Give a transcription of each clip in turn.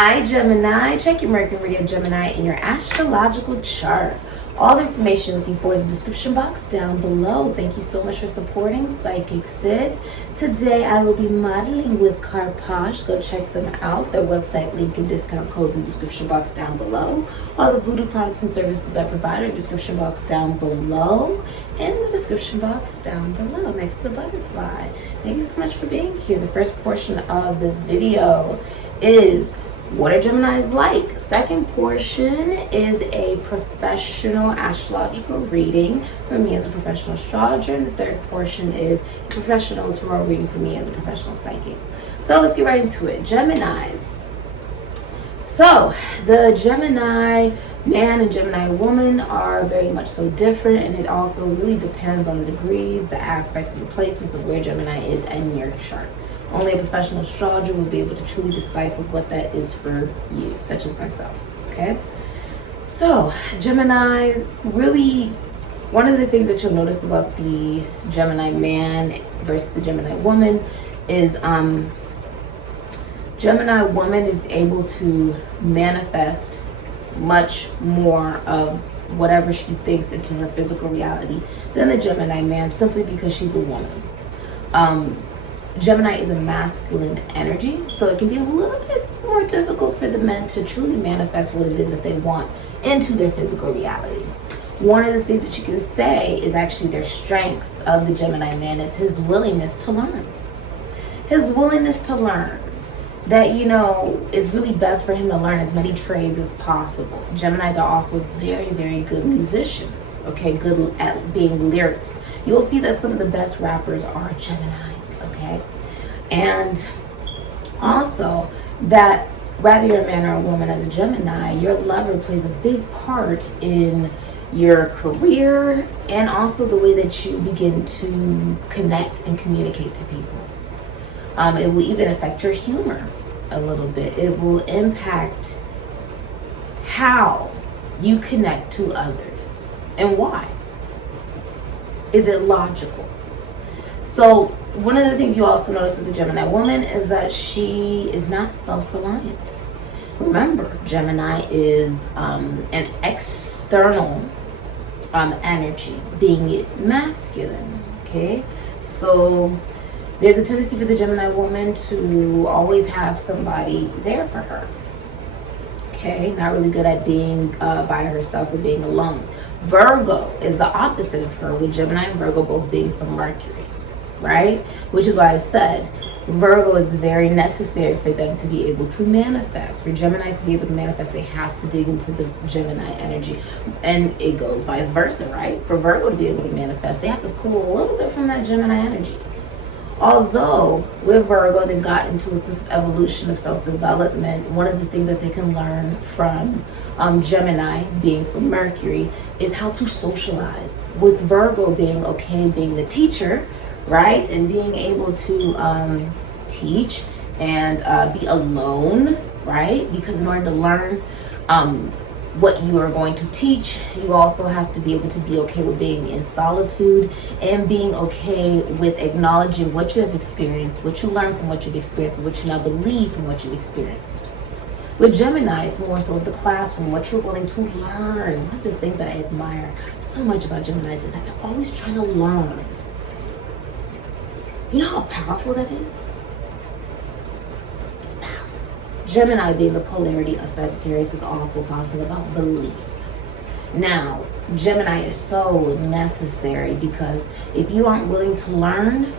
Hi Gemini, check your Mercury of Gemini in your astrological chart. All the information you're looking for is in the description box down below. Thank you so much for supporting Sikiksyd. Today I will be modeling with CASHAPP. Go check them out. Their website link and discount codes in the description box down below. All the VOODOO products and services I provide are in the description box down below. In the description box down below next to the butterfly. Thank you so much for being here. The first portion of this video is what are Geminis like? Second portion is a professional astrological reading from me as a professional astrologer. And the third portion is professional tarot reading from me as a professional psychic. So let's get right into it. Geminis. So the Gemini man and Gemini woman are very much so different, and it also really depends on the degrees, the aspects, and the placements of where Gemini is in your chart. Only a professional astrologer will be able to truly decipher what that is for you, such as myself, okay? So, Geminis, really, one of the things that you'll notice about the Gemini man versus the Gemini woman is Gemini woman is able to manifest much more of whatever she thinks into her physical reality than the Gemini man, simply because she's a woman. Gemini is a masculine energy, so it can be a little bit more difficult for the men to truly manifest what it is that they want into their physical reality. One of the things that you can say is actually their strengths of the Gemini man is his willingness to learn. His willingness to learn that, you know, it's really best for him to learn as many trades as possible. Geminis are also very, very good musicians, okay, good at being lyrics. You'll see that some of the best rappers are Geminis, okay? And also that whether you're a man or a woman, as a Gemini, your lover plays a big part in your career and also the way that you begin to connect and communicate to people. It will even affect your humor a little bit. It will impact how you connect to others and why. Is it logical? So one of the things you also notice with the Gemini woman is that she is not self-reliant. Remember, Gemini is an external energy, being it masculine, okay? So there's a tendency for the Gemini woman to always have somebody there for her. Okay, not really good at being by herself or being alone. Virgo is the opposite of her, with Gemini and Virgo both being from Mercury, right? Which is why I said Virgo is very necessary for them to be able to manifest. For Geminis to be able to manifest, they have to dig into the Gemini energy. And it goes vice versa, right? For Virgo to be able to manifest, they have to pull a little bit from that Gemini energy. Although with Virgo, they've gotten to a sense of evolution, of self-development, one of the things that they can learn from Gemini, being from Mercury, is how to socialize. With Virgo being okay being the teacher, right? And being able to teach and be alone, right? Because in order to learn what you are going to teach, you also have to be able to be okay with being in solitude and being okay with acknowledging what you have experienced, what you learned from what you've experienced, and what you now believe from what you've experienced. With Gemini, it's more so of the classroom, what you're willing to learn. One of the things that I admire so much about Geminis is that they're always trying to learn. You know how powerful that is? It's powerful. Gemini, being the polarity of Sagittarius, is also talking about belief. Now, Gemini is so necessary because if you aren't willing to learn,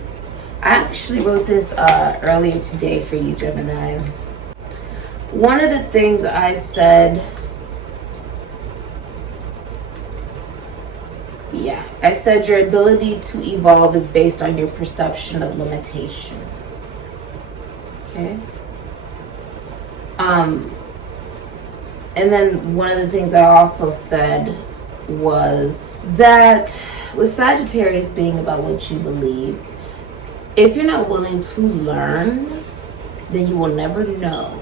I actually wrote this earlier today for you, Gemini. One of the things I said, I said your ability to evolve is based on your perception of limitation. Okay? And then one of the things I also said was that with Sagittarius being about what you believe, if you're not willing to learn, then you will never know.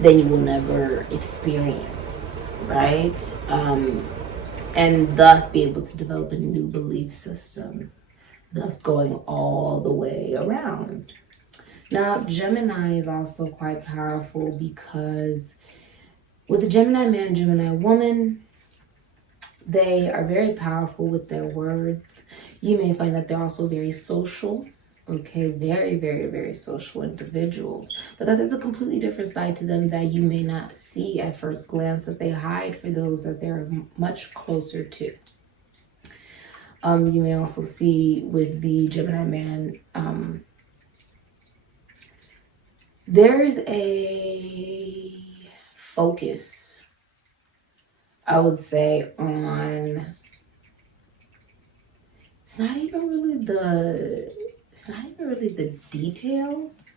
Then you will never experience, right? And thus be able to develop a new belief system, thus going all the way around. Now, Gemini is also quite powerful because with the Gemini man and Gemini woman, they are very powerful with their words. You may find that they're also very social. Okay, very, very, very social individuals. But that there's a completely different side to them that you may not see at first glance, that they hide for those that they're much closer to. You may also see with the Gemini man, there's a focus, I would say, on, it's not even really the details.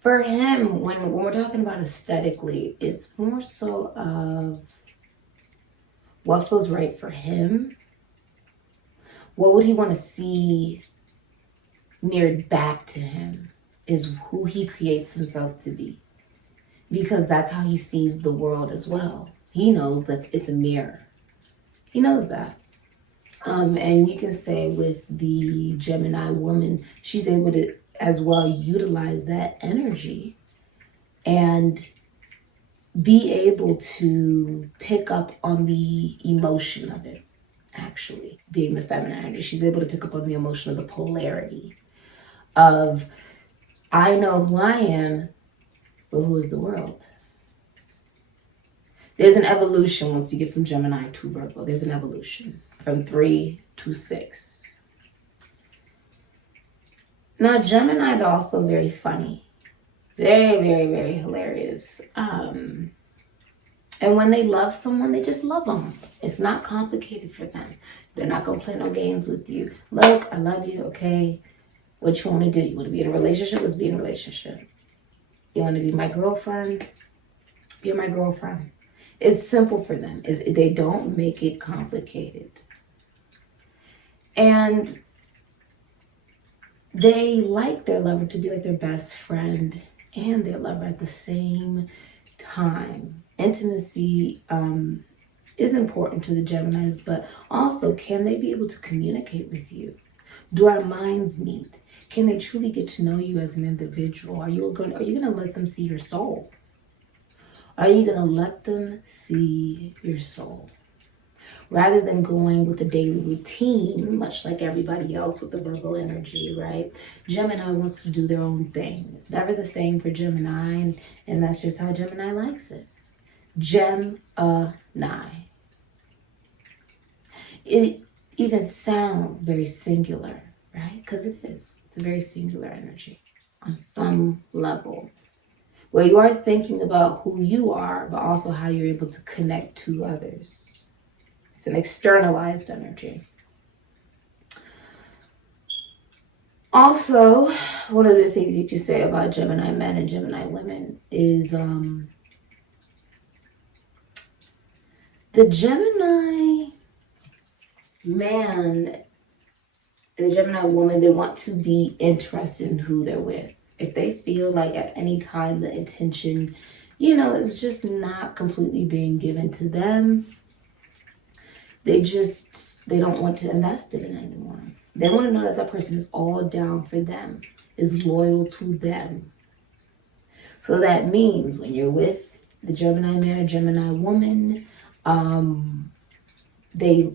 For him, when we're talking about aesthetically, it's more so of what feels right for him. What would he want to see mirrored back to him is who he creates himself to be. Because that's how he sees the world as well. He knows that it's a mirror. He knows that. And you can say with the Gemini woman, she's able to as well utilize that energy and be able to pick up on the emotion of it. Actually, being the feminine energy, she's able to pick up on the emotion of the polarity of, I know who I am, but who is the world? There's an evolution once you get from Gemini to Virgo. There's an evolution from 3 to 6. Now, Gemini is also very funny. Very, very, very hilarious. And when they love someone, they just love them. It's not complicated for them. They're not going to play no games with you. Look, I love you, okay? What you want to do? You want to be in a relationship? Let's be in a relationship. You want to be my girlfriend? You're my girlfriend. It's simple for them. They don't make it complicated. And they like their lover to be like their best friend and their lover at the same time. Intimacy is important to the Geminis, but also, can they be able to communicate with you? Do our minds meet? Can they truly get to know you as an individual? Are you going to let them see your soul? Are you going to let them see your soul? Rather than going with the daily routine, much like everybody else with the Virgo energy, right? Gemini wants to do their own thing. It's never the same for Gemini, and that's just how Gemini likes it. Gemini. It even sounds very singular, right? Because it is. It's a very singular energy on some level, where you are thinking about who you are, but also how you're able to connect to others. It's an externalized energy. Also, one of the things you can say about Gemini men and Gemini women is the Gemini man and the Gemini woman, they want to be interested in who they're with. If they feel like at any time the attention, is just not completely being given to them, they don't want to invest it in anymore. They want to know that that person is all down for them, is loyal to them. So that means when you're with the Gemini man or Gemini woman, they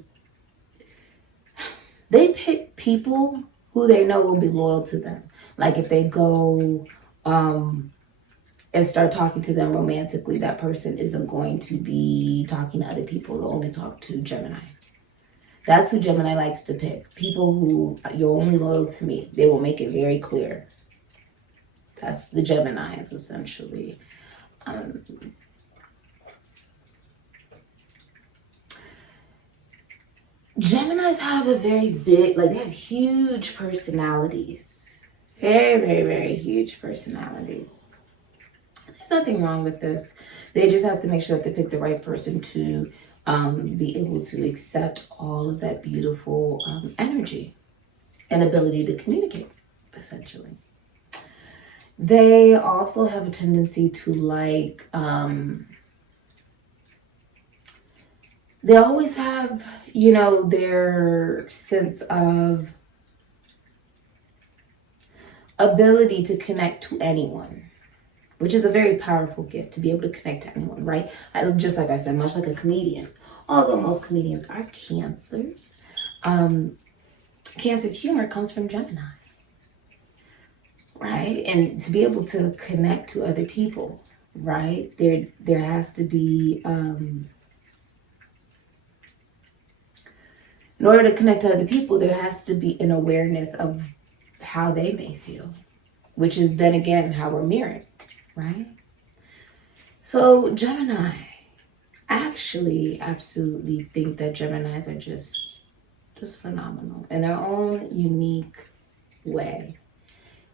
pick people who they know will be loyal to them. Like if they go and start talking to them romantically, that person isn't going to be talking to other people. They'll only talk to Gemini. That's who Gemini likes to pick. People who, you're only loyal to me. They will make it very clear. That's the Geminis, essentially. Geminis have a very big, they have huge personalities. Very, very, very huge personalities. There's nothing wrong with this. They just have to make sure that they pick the right person to be able to accept all of that beautiful energy and ability to communicate, essentially. They also have a tendency to they always have, their sense of ability to connect to anyone, which is a very powerful gift, to be able to connect to anyone, right? Just like I said, much like a comedian, although most comedians are Cancers. Cancer's humor comes from Gemini, right? And to be able to connect to other people, right? There has to be, in order to connect to other people, there has to be an awareness of how they may feel, which is then again how we're mirrored, right? So Gemini, I actually absolutely think that Geminis are just phenomenal in their own unique way.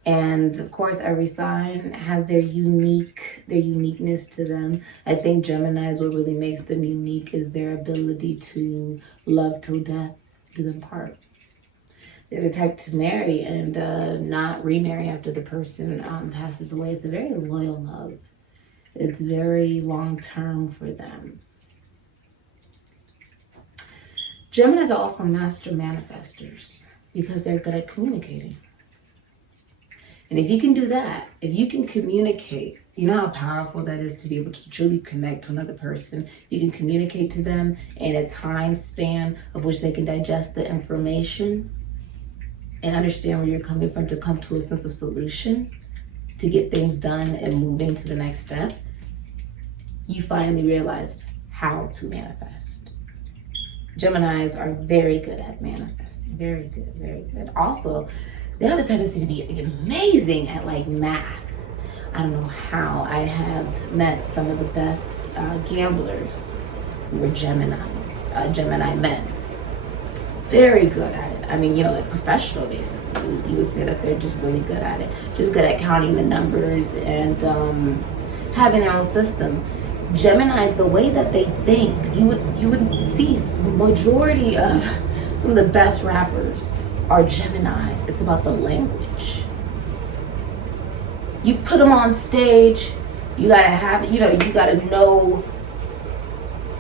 And of course, every sign has their uniqueness to them. I think Geminis, what really makes them unique is their ability to love till death do them part. They're the type to marry and not remarry after the person passes away. It's a very loyal love. It's very long-term for them. Geminis are also master manifestors because they're good at communicating. And if you can do that, if you can communicate, you know how powerful that is to be able to truly connect to another person. You can communicate to them in a time span of which they can digest the information and understand where you're coming from, to come to a sense of solution, to get things done and moving to the next step. You finally realized how to manifest. Geminis are very good at manifesting. Very good, very good. Also, they have a tendency to be amazing at like math. I don't know how. I have met some of the best gamblers who were Geminis, Gemini men. Very good at it. I mean, you know, like professional basically. You would say that they're just really good at it. Just good at counting the numbers and having their own system. Geminis, the way that they think, you would see majority of some of the best rappers are Geminis. It's about the language. You put them on stage, you gotta have it, you gotta know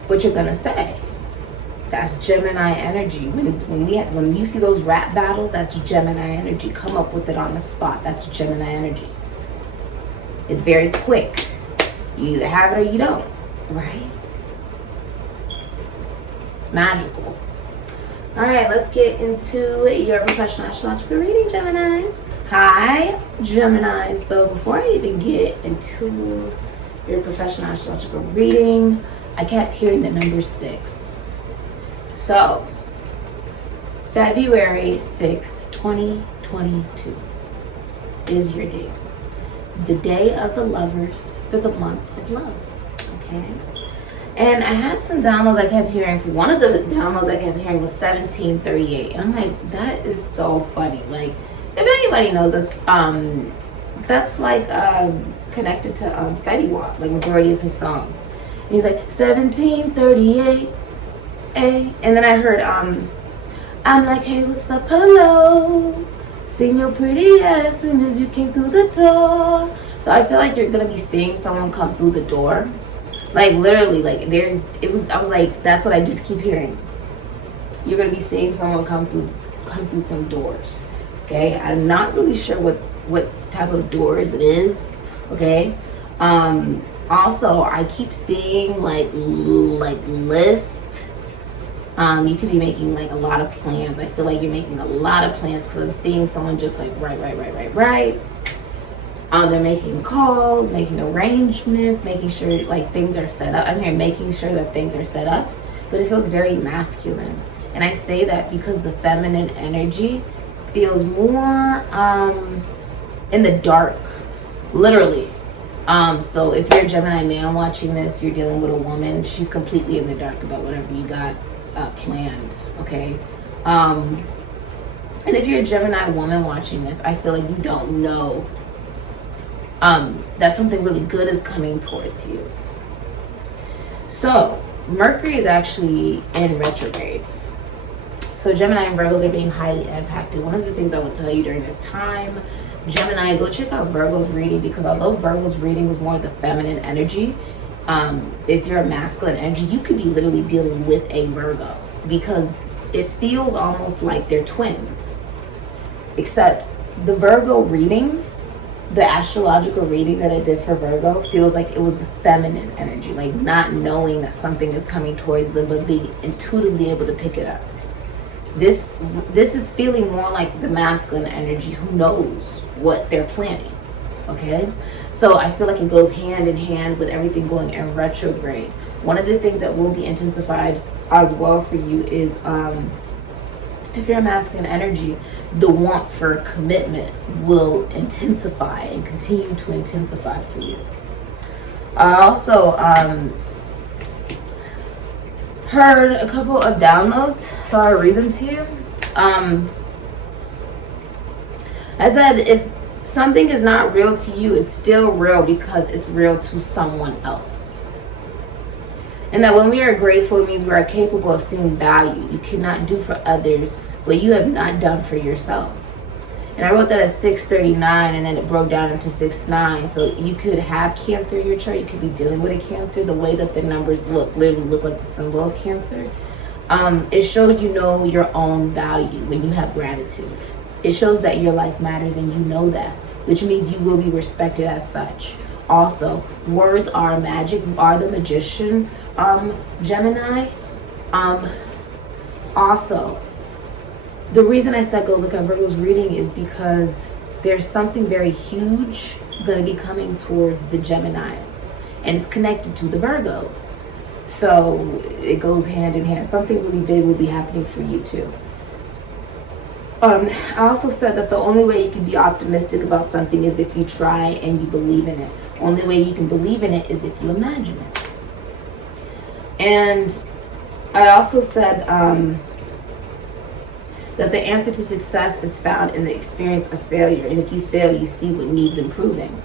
what you're gonna say. That's Gemini energy. When you see those rap battles, that's Gemini energy. Come up with it on the spot. That's Gemini energy. It's very quick. You either have it or you don't, right? It's magical. All right, let's get into your professional astrological reading, Gemini. Hi, Gemini. So before I even get into your professional astrological reading, I kept hearing the number 6. So, February 6, 2022 is your date. The day of the lovers for the month of love, okay? And I had some downloads I kept hearing. One of the downloads I kept hearing was 1738. And I'm like, that is so funny. Like, if anybody knows, that's like connected to Fetty Wap, like majority of his songs. And he's like, 1738. And then I heard, I'm like, hey, what's up, hello? Sing your pretty ass soon as you came through the door. So I feel like you're gonna be seeing someone come through the door. Like literally, like I was like, that's what I just keep hearing. You're gonna be seeing someone come through some doors. Okay, I'm not really sure what type of doors it is. Okay. Also, I keep seeing like list. You could be making like a lot of plans. I feel like you're making a lot of plans because I'm seeing someone just like right. They're making calls, making arrangements, making sure like things are set up. I'm here making sure that things are set up, but it feels very masculine. And I say that because the feminine energy feels more in the dark, literally. So if you're a Gemini man watching this, you're dealing with a woman, she's completely in the dark about whatever you got planned, okay? And if you're a Gemini woman watching this, I feel like you don't know that something really good is coming towards you. So Mercury is actually in retrograde. So Gemini and Virgos are being highly impacted. One of the things I will tell you during this time, Gemini, go check out Virgo's reading, because although Virgo's reading was more of the feminine energy, if you're a masculine energy, you could be literally dealing with a Virgo, because it feels almost like they're twins, except the Virgo reading, the astrological reading that I did for Virgo feels like it was the feminine energy, like not knowing that something is coming towards them, but being intuitively able to pick it up. This is feeling more like the masculine energy, who knows what they're planning. Okay, so I feel like it goes hand in hand with everything going in retrograde. One of the things that will be intensified as well for you is if you're a masculine energy, the want for commitment will intensify and continue to intensify for you. I also heard a couple of downloads, so I'll read them to you. I said, if something is not real to you, it's still real because it's real to someone else. And that when we are grateful, it means we are capable of seeing value. You cannot do for others what you have not done for yourself. And I wrote that at 639, and then it broke down into 69. So you could have Cancer in your chart. You could be dealing with a Cancer. The way that the numbers literally look like the symbol of Cancer. It shows you know your own value when you have gratitude. It shows that your life matters and you know that, which means you will be respected as such. Also, words are magic. You are the magician, Gemini. Also, the reason I said go look at Virgo's reading is because there's something very huge going to be coming towards the Geminis, and it's connected to the Virgos. So it goes hand in hand. Something really big will be happening for you too. I also said that the only way you can be optimistic about something is if you try and you believe in it. Only way you can believe in it is if you imagine it. And I also said that the answer to success is found in the experience of failure. And if you fail, you see what needs improving.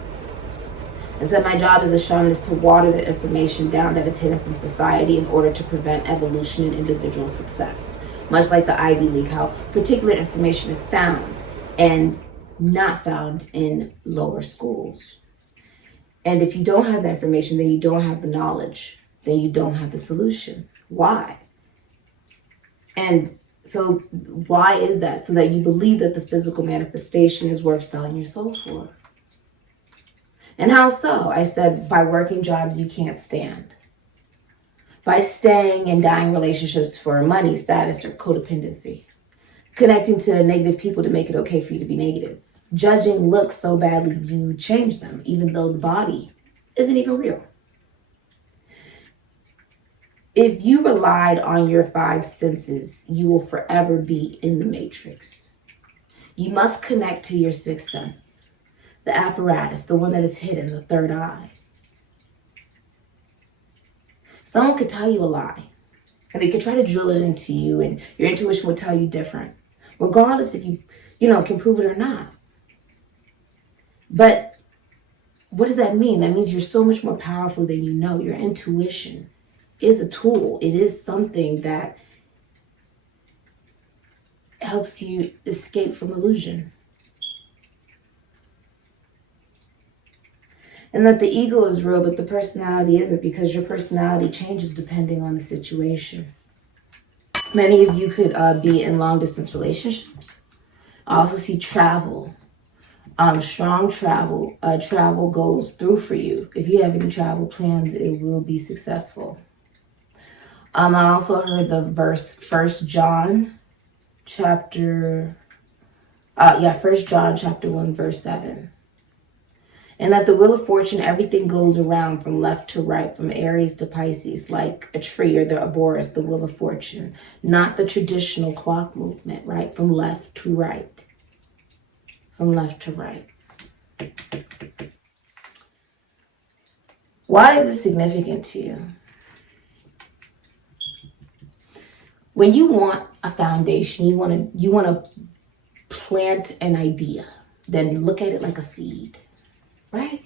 I said my job as a shaman is to water the information down that is hidden from society in order to prevent evolution and individual success. Much like the Ivy League, how particular information is found and not found in lower schools. And if you don't have the information, then you don't have the knowledge. Then you don't have the solution. Why? And so why is that? So that you believe that the physical manifestation is worth selling your soul for. And how so? I said, by working jobs you can't stand. By staying in dying relationships for money, status, or codependency. Connecting to negative people to make it okay for you to be negative. Judging looks so badly you change them, even though the body isn't even real. If you relied on your five senses, you will forever be in the matrix. You must connect to your sixth sense, the apparatus, the one that is hidden, the third eye. Someone could tell you a lie, and they could try to drill it into you, and your intuition would tell you different, regardless if you can prove it or not. But what does that mean? That means you're so much more powerful than you know. Your intuition is a tool. It is something that helps you escape from illusion. And that the ego is real, but the personality isn't, because your personality changes depending on the situation. Many of you could be in long-distance relationships. I also see travel. Strong travel. Travel goes through for you. If you have any travel plans, it will be successful. I also heard the verse 1 John chapter 1 verse 7. And that the wheel of fortune, everything goes around from left to right, from Aries to Pisces, like a tree or the Aboris, the wheel of fortune. Not the traditional clock movement, right? From left to right. From left to right. Why is this significant to you? When you want a foundation, you want to plant an idea, then look at it like a seed. Right?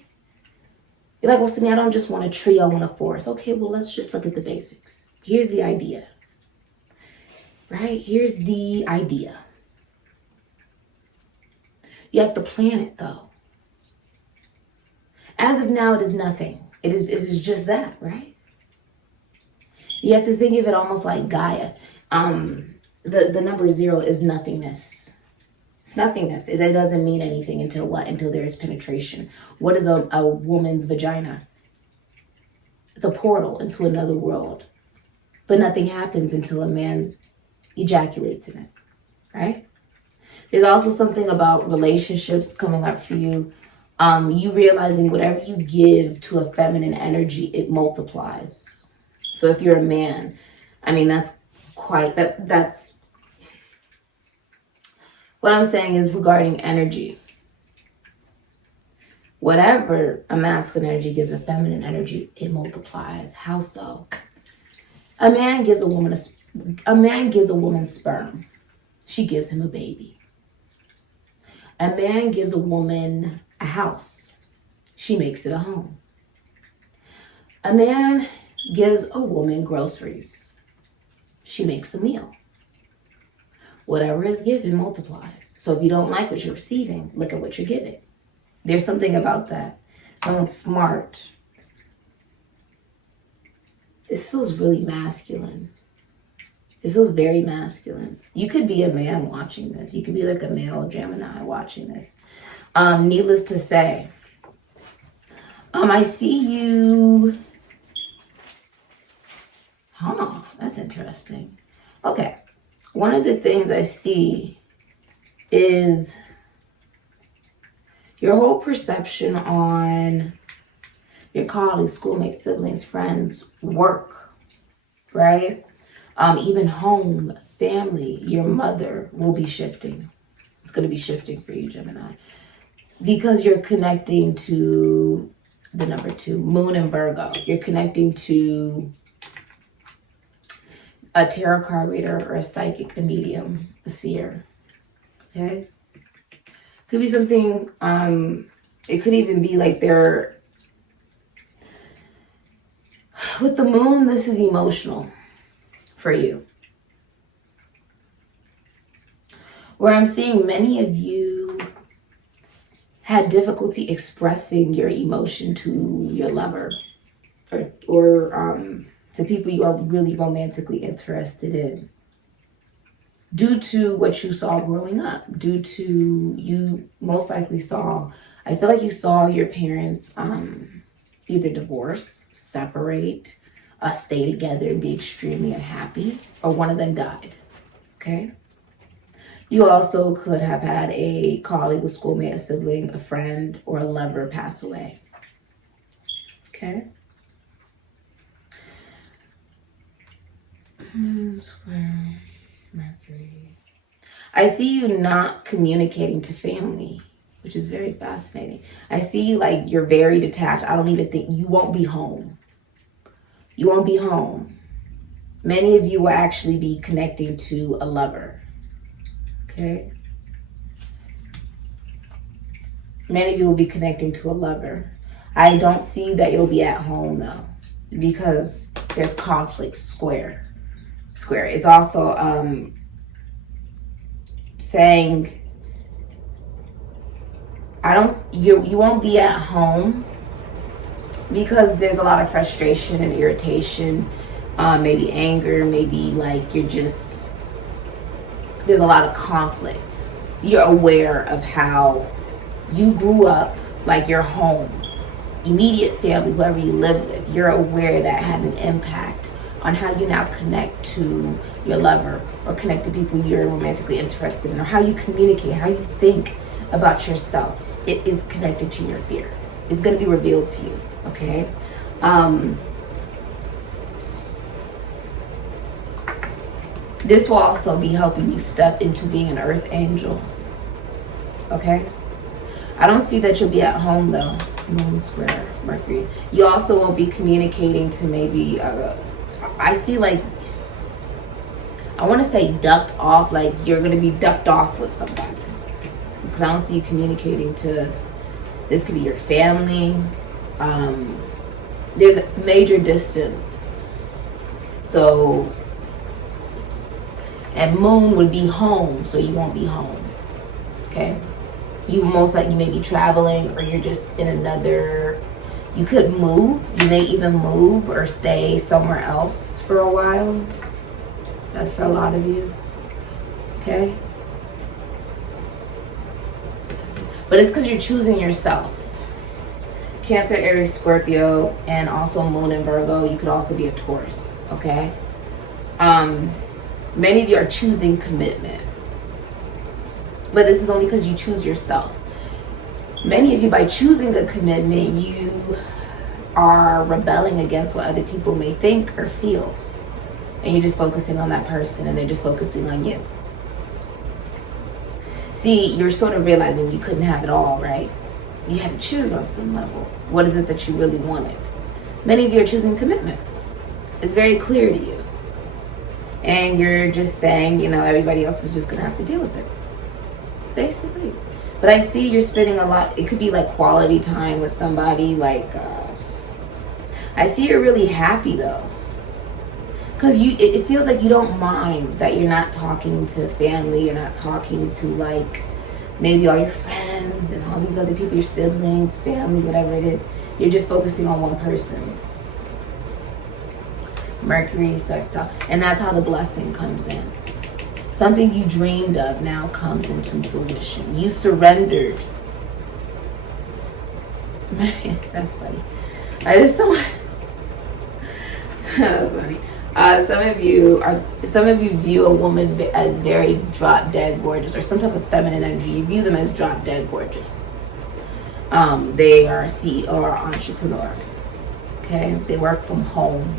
You're like, well, Sydney, I don't just want a tree, I want a forest. Okay, well, let's just look at the basics. Here's the idea. Right? Here's the idea. You have to plant it, though. As of now, it is nothing. It is just that, right? You have to think of it almost like Gaia. The number 0 is nothingness. It's nothingness. It doesn't mean anything until what? Until there is penetration. What is a woman's vagina? It's a portal into another world. But nothing happens until a man ejaculates in it, right? There's also something about relationships coming up for you. You realizing whatever you give to a feminine energy, it multiplies. So if you're a man, I mean, that's what I'm saying is regarding energy. Whatever a masculine energy gives a feminine energy, it multiplies. How so? A man gives a woman sperm. She gives him a baby. A man gives a woman a house. She makes it a home. A man gives a woman groceries. She makes a meal. Whatever is given multiplies. So if you don't like what you're receiving, look at what you're giving. There's something about that. Someone smart. This feels really masculine. It feels very masculine. You could be a man watching this. You could be like a male Gemini watching this. Needless to say, I see you. Huh, that's interesting. Okay. One of the things I see is your whole perception on your colleagues, schoolmates, siblings, friends, work, right? Even home, family, your mother will be shifting. It's going to be shifting for you, Gemini. Because you're connecting to the number 2, Moon and Virgo. You're connecting to a tarot card reader or a psychic, a medium, a seer. Okay? Could be something, it could even be like they're, with the moon, this is emotional for you. Where I'm seeing many of you had difficulty expressing your emotion to your lover or to people you are really romantically interested in. Due to what you saw growing up, due to you most likely saw, I feel like you saw your parents either divorce, separate, stay together and be extremely unhappy, or one of them died, okay? You also could have had a colleague, a schoolmate, a sibling, a friend, or a lover pass away, okay? Square, Mercury. I see you not communicating to family, which is very fascinating. I see you like you're very detached. I don't even think, you won't be home. You won't be home. Many of you will actually be connecting to a lover, okay? Many of you will be connecting to a lover. I don't see that you'll be at home though, because there's conflict square. It's also saying you won't be at home because there's a lot of frustration and irritation, maybe anger, maybe like there's a lot of conflict. You're aware of how you grew up, like your home, immediate family, whoever you live with, you're aware that had an impact on how you now connect to your lover or connect to people you're romantically interested in, or how you communicate, how you think about yourself. It is connected to your fear. It's going to be revealed to you, okay? This will also be helping you step into being an earth angel, okay? I don't see that you'll be at home though. Moon square Mercury. You also won't be communicating to maybe, I see like, I want to say ducked off, like you're going to be ducked off with somebody. Because I don't see you communicating to, this could be your family. There's a major distance. So, and moon would be home, so you won't be home, okay? You most likely may be traveling, or you're just in another, you could move. You may even move or stay somewhere else for a while. That's for a lot of you, okay? But it's because you're choosing yourself. Cancer, Aries, Scorpio, and also Moon and Virgo. You could also be a Taurus, okay? Many of you are choosing commitment. But this is only because you choose yourself. Many of you, by choosing a commitment, you are rebelling against what other people may think or feel. And you're just focusing on that person, and they're just focusing on you. See, you're sort of realizing you couldn't have it all, right? You had to choose on some level. What is it that you really wanted? Many of you are choosing commitment. It's very clear to you. And you're just saying, you know, everybody else is just going to have to deal with it. Basically. But I see you're spending a lot. It could be like quality time with somebody. Like, I see you're really happy though. Because it feels like you don't mind that you're not talking to family. You're not talking to like maybe all your friends and all these other people, your siblings, family, whatever it is. You're just focusing on one person. Mercury starts to, and that's how the blessing comes in. Something you dreamed of now comes into fruition. You surrendered. Man, that's funny. That's funny. Some of you view a woman as very drop dead gorgeous, or some type of feminine energy. You view them as drop dead gorgeous. They are a CEO or entrepreneur. Okay, they work from home.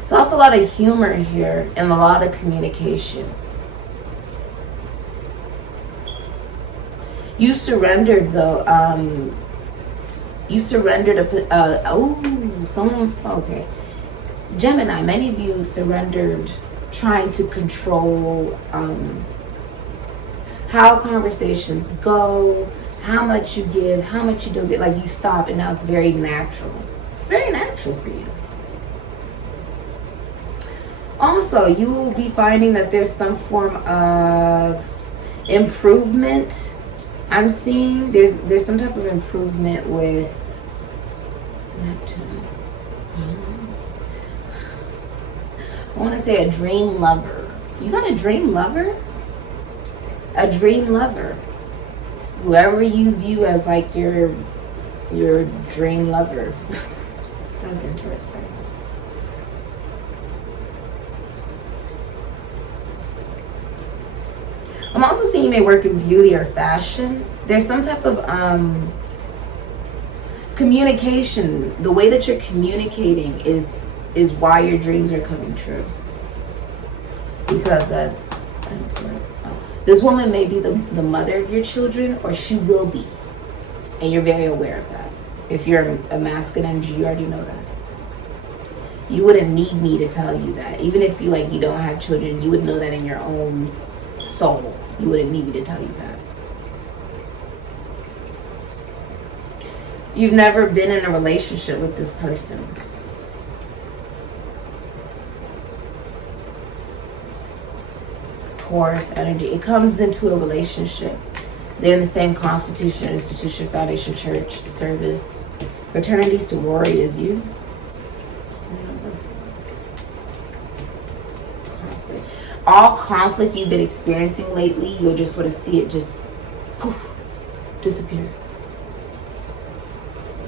There's also a lot of humor here and a lot of communication. You surrendered though. You surrendered okay. Gemini, many of you surrendered trying to control how conversations go, how much you give, how much you don't get. Like you stop, and now it's very natural. It's very natural for you. Also, you will be finding that there's some form of improvement. I'm seeing there's some type of improvement with Neptune. I want to say a dream lover. You got a dream lover? A dream lover. Whoever you view as like your dream lover. That's interesting. I'm also seeing you may work in beauty or fashion. There's some type of communication. The way that you're communicating is why your dreams are coming true. Because that's this woman may be the mother of your children, or she will be. And you're very aware of that. If you're a masculine energy, you already know that. You wouldn't need me to tell you that. Even if you don't have children, you would know that in your own soul. You wouldn't need me to tell you that. You've never been in a relationship with this person. Taurus energy. It comes into a relationship. They're in the same constitution, institution, foundation, church, service, fraternity, sorority as you. All conflict you've been experiencing lately, you'll just sort of see it just poof, disappear.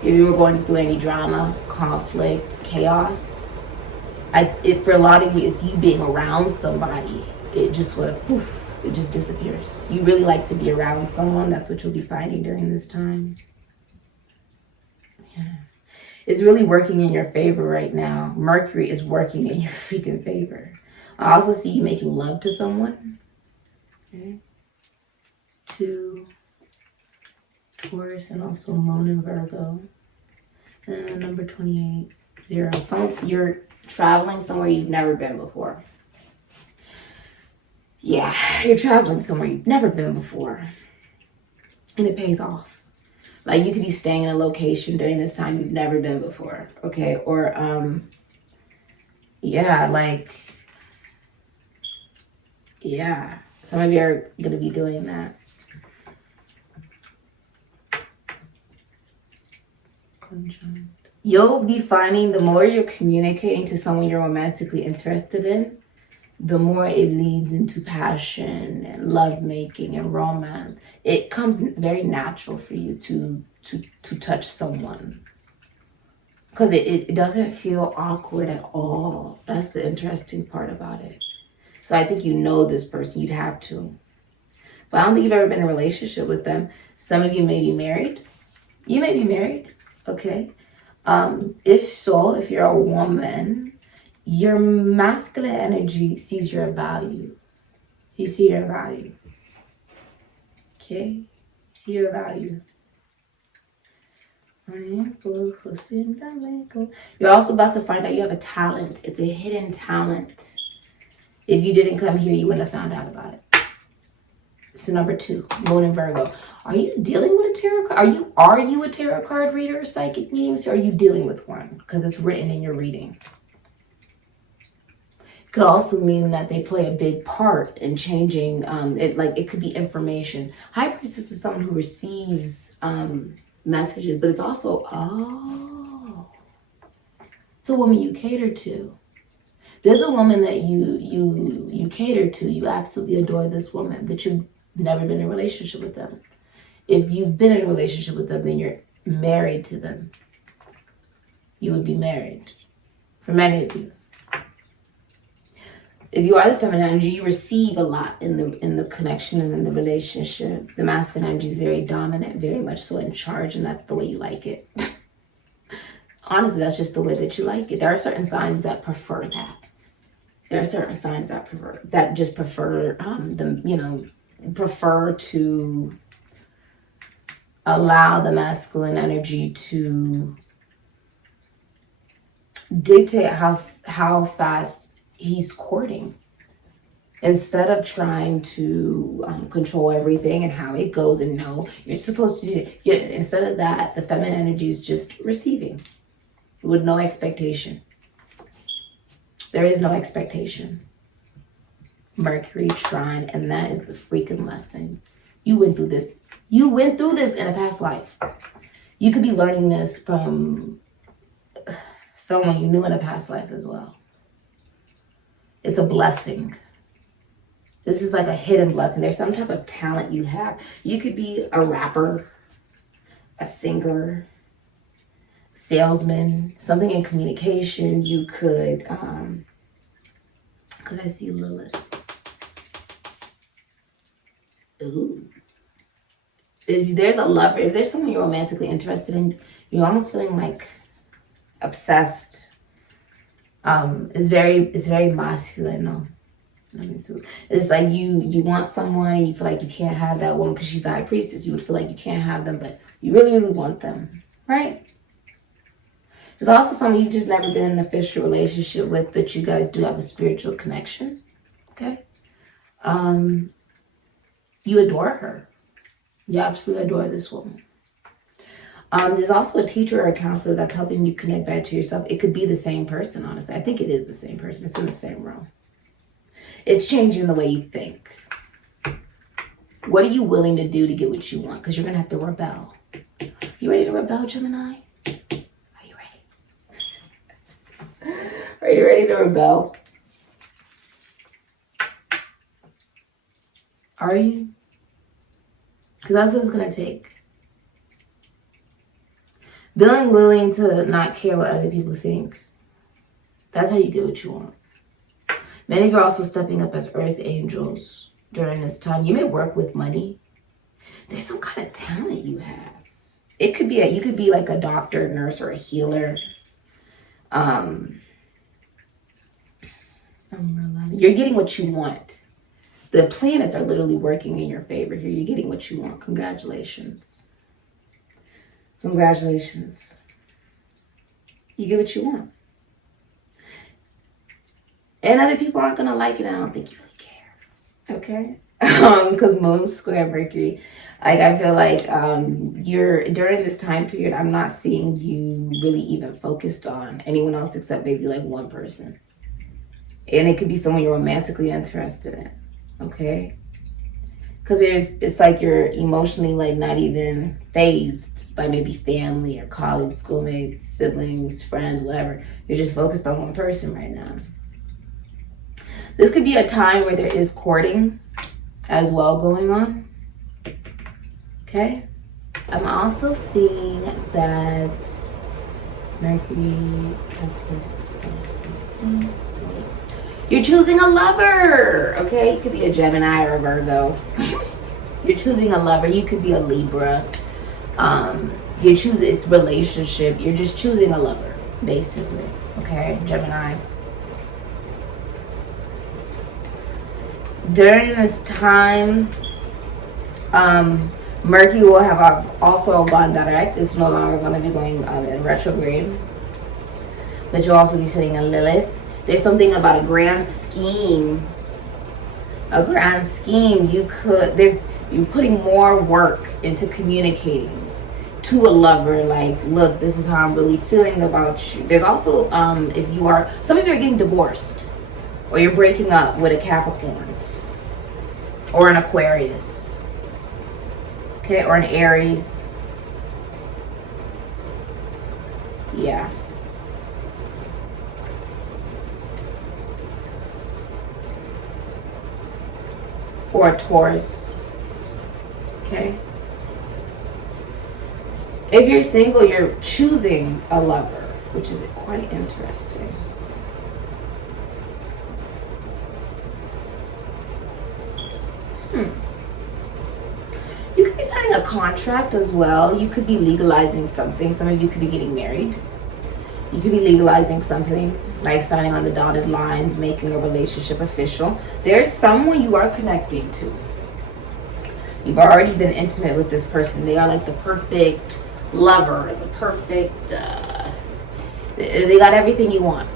If you were going through any drama, conflict, chaos, for a lot of you, it's you being around somebody. It just sort of poof, it just disappears. You really like to be around someone. That's what you'll be finding during this time. Yeah. It's really working in your favor right now. Mercury is working in your freaking favor. I also see you making love to someone. Okay. 2, Taurus, and also Moon and Virgo. And number 28, 0. You're traveling somewhere you've never been before. Yeah, you're traveling somewhere you've never been before. And it pays off. Like you could be staying in a location during this time you've never been before. Okay, or yeah, some of you are going to be doing that. You'll be finding the more you're communicating to someone you're romantically interested in, the more it leads into passion and lovemaking and romance, it comes very natural for you to touch someone. Because it doesn't feel awkward at all. That's the interesting part about it. So I think you know this person, you'd have to. But I don't think you've ever been in a relationship with them. Some of you may be married. You may be married, okay? If so, if you're a woman, your masculine energy sees your value. You see your value. Okay? See your value. You're also about to find out you have a talent. It's a hidden talent. If you didn't come here, you wouldn't have found out about it. So number 2, Moon in Virgo. Are you dealing with a tarot card? Are you a tarot card reader or psychic medium? Or are you dealing with one? Because it's written in your reading. It could also mean that they play a big part in changing it. Like it could be information. High Priestess is someone who receives messages, but it's also it's a woman you cater to. There's a woman that you cater to. You absolutely adore this woman, but you've never been in a relationship with them. If you've been in a relationship with them, then you're married to them. You would be married. For many of you. If you are the feminine energy, you receive a lot in the connection and in the relationship. The masculine energy is very dominant, very much so in charge, and that's the way you like it. Honestly, that's just the way that you like it. There are certain signs that prefer that. There are certain signs that prefer to allow the masculine energy to dictate how fast he's courting, instead of trying to control everything and how it goes. And no, you're supposed to do it. Instead of that, the feminine energy is just receiving with no expectation. There is no expectation. Mercury trine, and that is the freaking lesson. You went through this. You went through this in a past life. You could be learning this from someone you knew in a past life as well. It's a blessing. This is like a hidden blessing. There's some type of talent you have. You could be a rapper, a singer, salesman, something in communication. You could, I see Lilith? Ooh. If there's a lover, if there's someone you're romantically interested in, you're almost feeling like obsessed. It's very masculine. No. It's like you want someone and you feel like you can't have that woman because she's the high priestess. You would feel like you can't have them, but you really, really want them, right? There's also someone you've just never been in an official relationship with, but you guys do have a spiritual connection, okay? You adore her. You absolutely adore this woman. There's also a teacher or a counselor that's helping you connect better to yourself. It could be the same person, honestly. I think it is the same person. It's in the same room. It's changing the way you think. What are you willing to do to get what you want? Because you're going to have to rebel. You ready to rebel, Gemini? Are you ready? Are you ready to rebel? Are you? Because that's what it's going to take. Being willing to not care what other people think. That's how you get what you want. Many of you are also stepping up as earth angels during this time. You may work with money. There's some kind of talent you have. It could be you could be like a doctor, nurse, or a healer. You're getting what you want. The planets are literally working in your favor here. You're getting what you want. Congratulations. Congratulations. You get what you want. And other people aren't going to like it. I don't think you really care. Okay? Because Moon square Mercury. Like, I feel like during this time period, I'm not seeing you really even focused on anyone else except maybe like one person. And it could be someone you're romantically interested in. Okay? Because it's like you're emotionally like not even phased by maybe family or colleagues, schoolmates, siblings, friends, whatever. You're just focused on one person right now. This could be a time where there is courting as well going on. Okay. I'm also seeing that Mercury, you're choosing a lover. Okay. You could be a Gemini or a Virgo. You're choosing a lover. You could be a Libra. You're choosing, it's relationship. You're just choosing a lover, basically. Okay, Gemini. During this time, Mercury will have also gone direct. It's no longer going to be going in retrograde. But you'll also be sitting in Lilith. There's something about a grand scheme. A grand scheme. You're putting more work into communicating to a lover, like, look, this is how I'm really feeling about you. There's also, if you are, some of you are getting divorced, or you're breaking up with a Capricorn, or an Aquarius, okay, or an Aries. Yeah. Or a Taurus, okay. If you're single, you're choosing a lover, which is quite interesting. You could be signing a contract as well. You could be legalizing something. Some of you could be getting married. You could be legalizing something, like signing on the dotted lines, making a relationship official. There's someone you are connecting to. You've already been intimate with this person. They are like the perfect lover, the perfect, they got everything you want.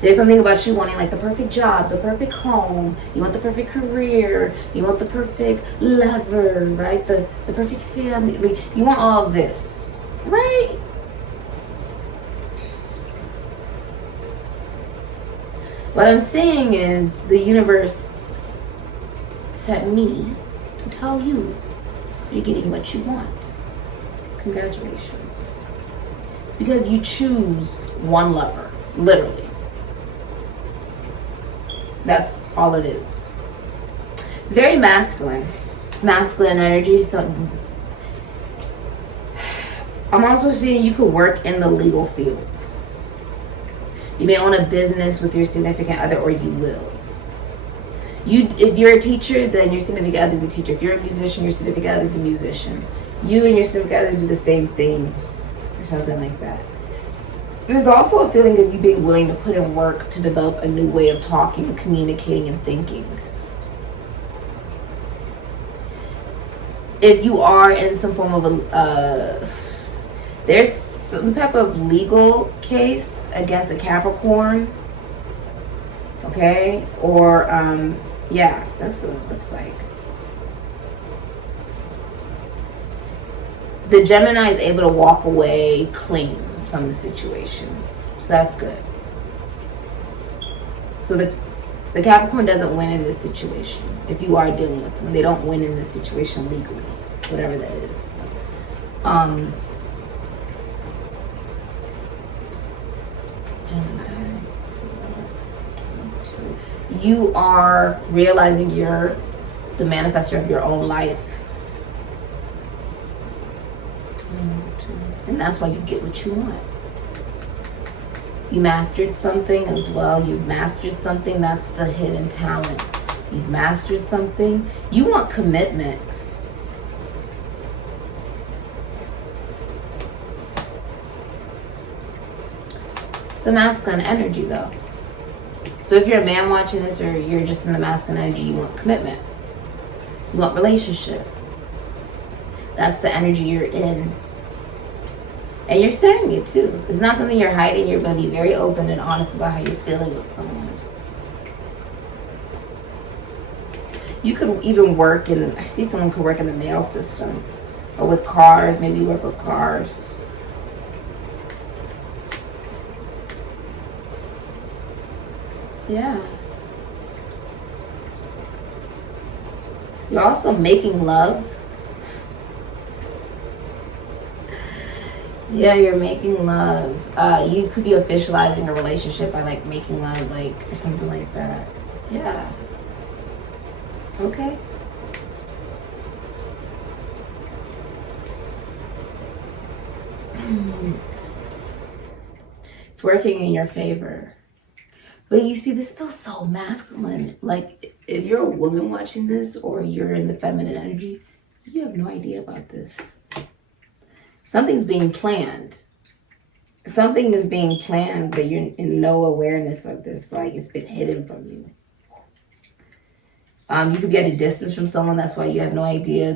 There's something about you wanting like the perfect job, the perfect home, you want the perfect career, you want the perfect lover, right? The perfect family. Like, you want all of this, right? What I'm saying is the universe sent me to tell you you're getting what you want. Congratulations. It's because you choose one lover, literally. That's all it is. It's very masculine. It's masculine energy. So I'm also seeing you could work in the legal field. You may own a business with your significant other, or you will. If you're a teacher, then your significant other is a teacher. If you're a musician, your significant other is a musician. You and your significant other do the same thing, or something like that. There's also a feeling of you being willing to put in work to develop a new way of talking, communicating, and thinking. If you are in some form of there's some type of legal case against a Capricorn, okay, or yeah, that's what it looks like. The Gemini is able to walk away clean from the situation, so that's good. So the Capricorn doesn't win in this situation. If you are dealing with them, they don't win in this situation legally, whatever that is. Gemini, you are realizing you're the manifestor of your own life. And that's why you get what you want. You mastered something as well. You've mastered something. That's the hidden talent. You've mastered something. You want commitment. It's the masculine energy though. So if you're a man watching this, or you're just in the masculine energy, you want commitment. You want relationship. That's the energy you're in. And you're saying it too. It's not something you're hiding. You're going to be very open and honest about how you're feeling with someone. You could even work in, I see someone could work in the mail system, or with cars, maybe work with cars. Yeah. You're also making love. Yeah, you're making love. You could be officializing a relationship by like making love, like, or something like that. Yeah. Okay. It's working in your favor. But you see, this feels so masculine. Like, if you're a woman watching this or you're in the feminine energy, you have no idea about this. Something's being planned. Something is being planned, but you're in no awareness of this. Like, it's been hidden from you. You could be at a distance from someone. That's why you have no idea.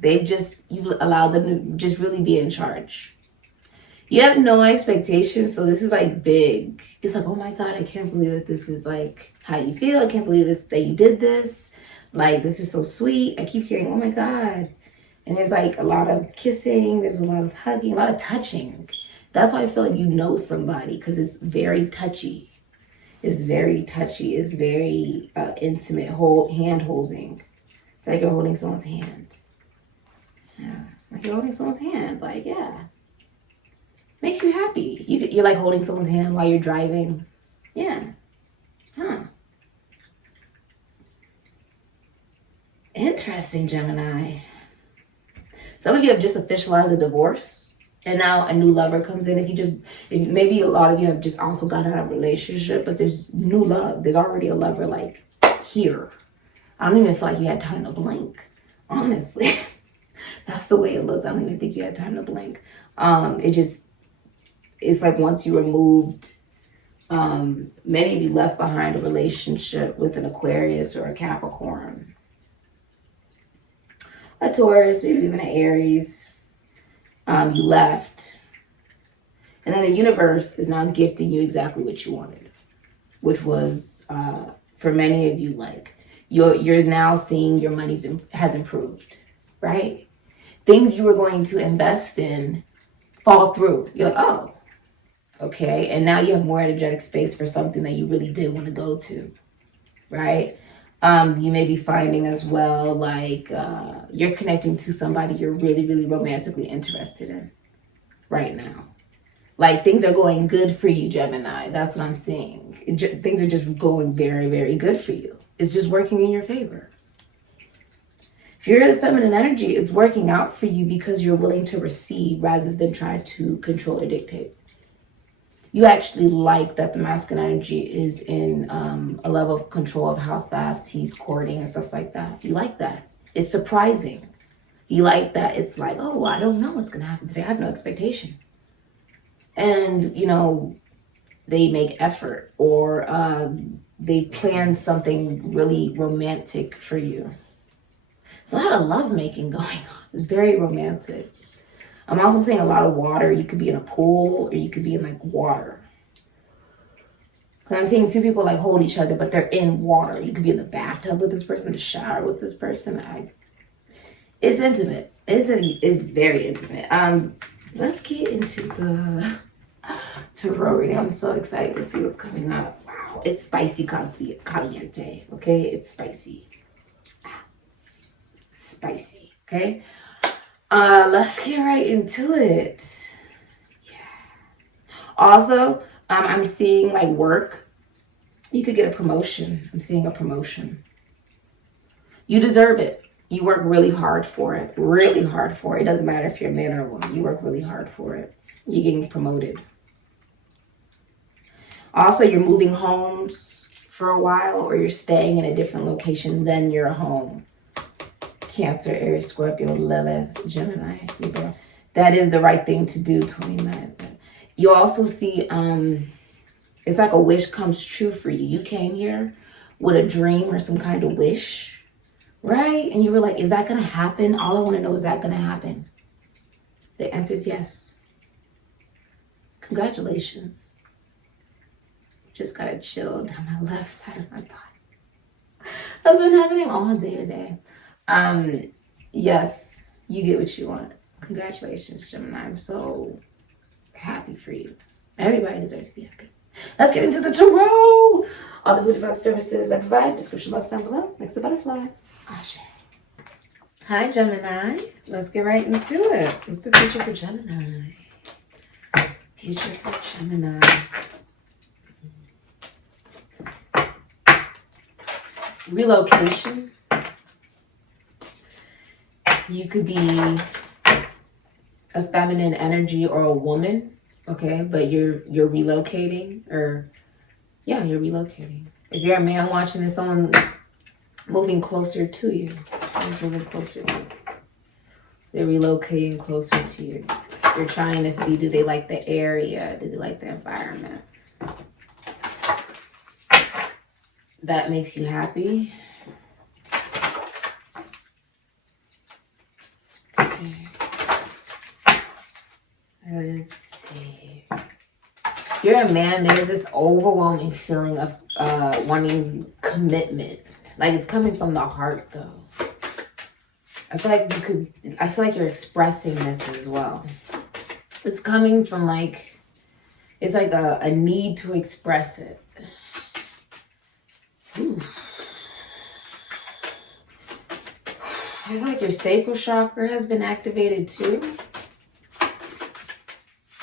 You've allowed them to just really be in charge. You have no expectations, so this is like big. It's like, oh my God, I can't believe that this is like how you feel. I can't believe this that you did this. Like, this is so sweet. I keep hearing, oh my God. And there's like a lot of kissing, there's a lot of hugging, a lot of touching. That's why I feel like you know somebody, because it's very touchy. It's very touchy. It's very intimate, hand holding. Like you're holding someone's hand. Yeah, like you're holding someone's hand. Like, yeah. Makes you happy. You're like holding someone's hand while you're driving. Yeah. Huh. Interesting, Gemini. Some of you have just officialized a divorce, and now a new lover comes in. Maybe a lot of you have just also got out of a relationship, but there's new love. There's already a lover like here. I don't even feel like you had time to blink, honestly. That's the way it looks. I don't even think you had time to blink. It's like once you removed, many of you left behind a relationship with an Aquarius or a Capricorn, a Taurus, maybe even an Aries. You left, and then the universe is now gifting you exactly what you wanted, which was for many of you, like you're now seeing your money has improved, right? Things you were going to invest in fall through. You're like, oh, okay, and now you have more energetic space for something that you really did want to go to, right? You may be finding as well, like you're connecting to somebody you're really, really romantically interested in right now. Like things are going good for you, Gemini. That's what I'm seeing. Things are just going very, very good for you. It's just working in your favor. If you're the feminine energy, it's working out for you because you're willing to receive rather than try to control or dictate. You actually like that the masculine energy is in a level of control of how fast he's courting and stuff like that. You like that. It's surprising. You like that it's like, oh, I don't know what's going to happen today. I have no expectation. And, you know, they make effort or they plan something really romantic for you. It's a lot of lovemaking going on. It's very romantic. I'm also seeing a lot of water. You could be in a pool or you could be in like water. I'm seeing two people like hold each other, but they're in water. You could be in the bathtub with this person, the shower with this person. It's intimate. It's very intimate. Let's get into the tarot reading. I'm so excited to see what's coming up. Wow, it's spicy caliente. Okay, it's spicy. Spicy. Okay. Let's get right into it. Yeah. Also, I'm seeing like work. You could get a promotion. I'm seeing a promotion. You deserve it. You work really hard for it. Really hard for it. It doesn't matter if you're a man or a woman. You work really hard for it. You're getting promoted. Also, you're moving homes for a while or you're staying in a different location than your home. Cancer, Aries, Scorpio, Lilith, Gemini, Libra. That is the right thing to do, 29. You also see, it's like a wish comes true for you. You came here with a dream or some kind of wish, right? And you were like, is that going to happen? All I want to know is that going to happen? The answer is yes. Congratulations. Just got to chill down my left side of my body. That's been happening all day today. Yes, you get what you want. Congratulations, Gemini. I'm so happy for you. Everybody deserves to be happy. Let's get into the tarot. All the VOODOO services I provide. Description box down below. Next to butterfly. Ashe. Hi, Gemini. let's get right into it. What's the future for Gemini? Future for Gemini. Relocation. You could be a feminine energy or a woman, okay, but you're relocating, or yeah, you're relocating. If you're a man watching this, someone's moving closer to you. Someone's moving closer to you. They're relocating closer to you. You're trying to see, do they like the area? Do they like the environment? That makes you happy. Okay. Let's see. If you're a man, there's this overwhelming feeling of wanting commitment. Like it's coming from the heart though. I feel like you're expressing this as well. It's coming from like, it's like a need to express it. Ooh. I feel like your sacral chakra has been activated too.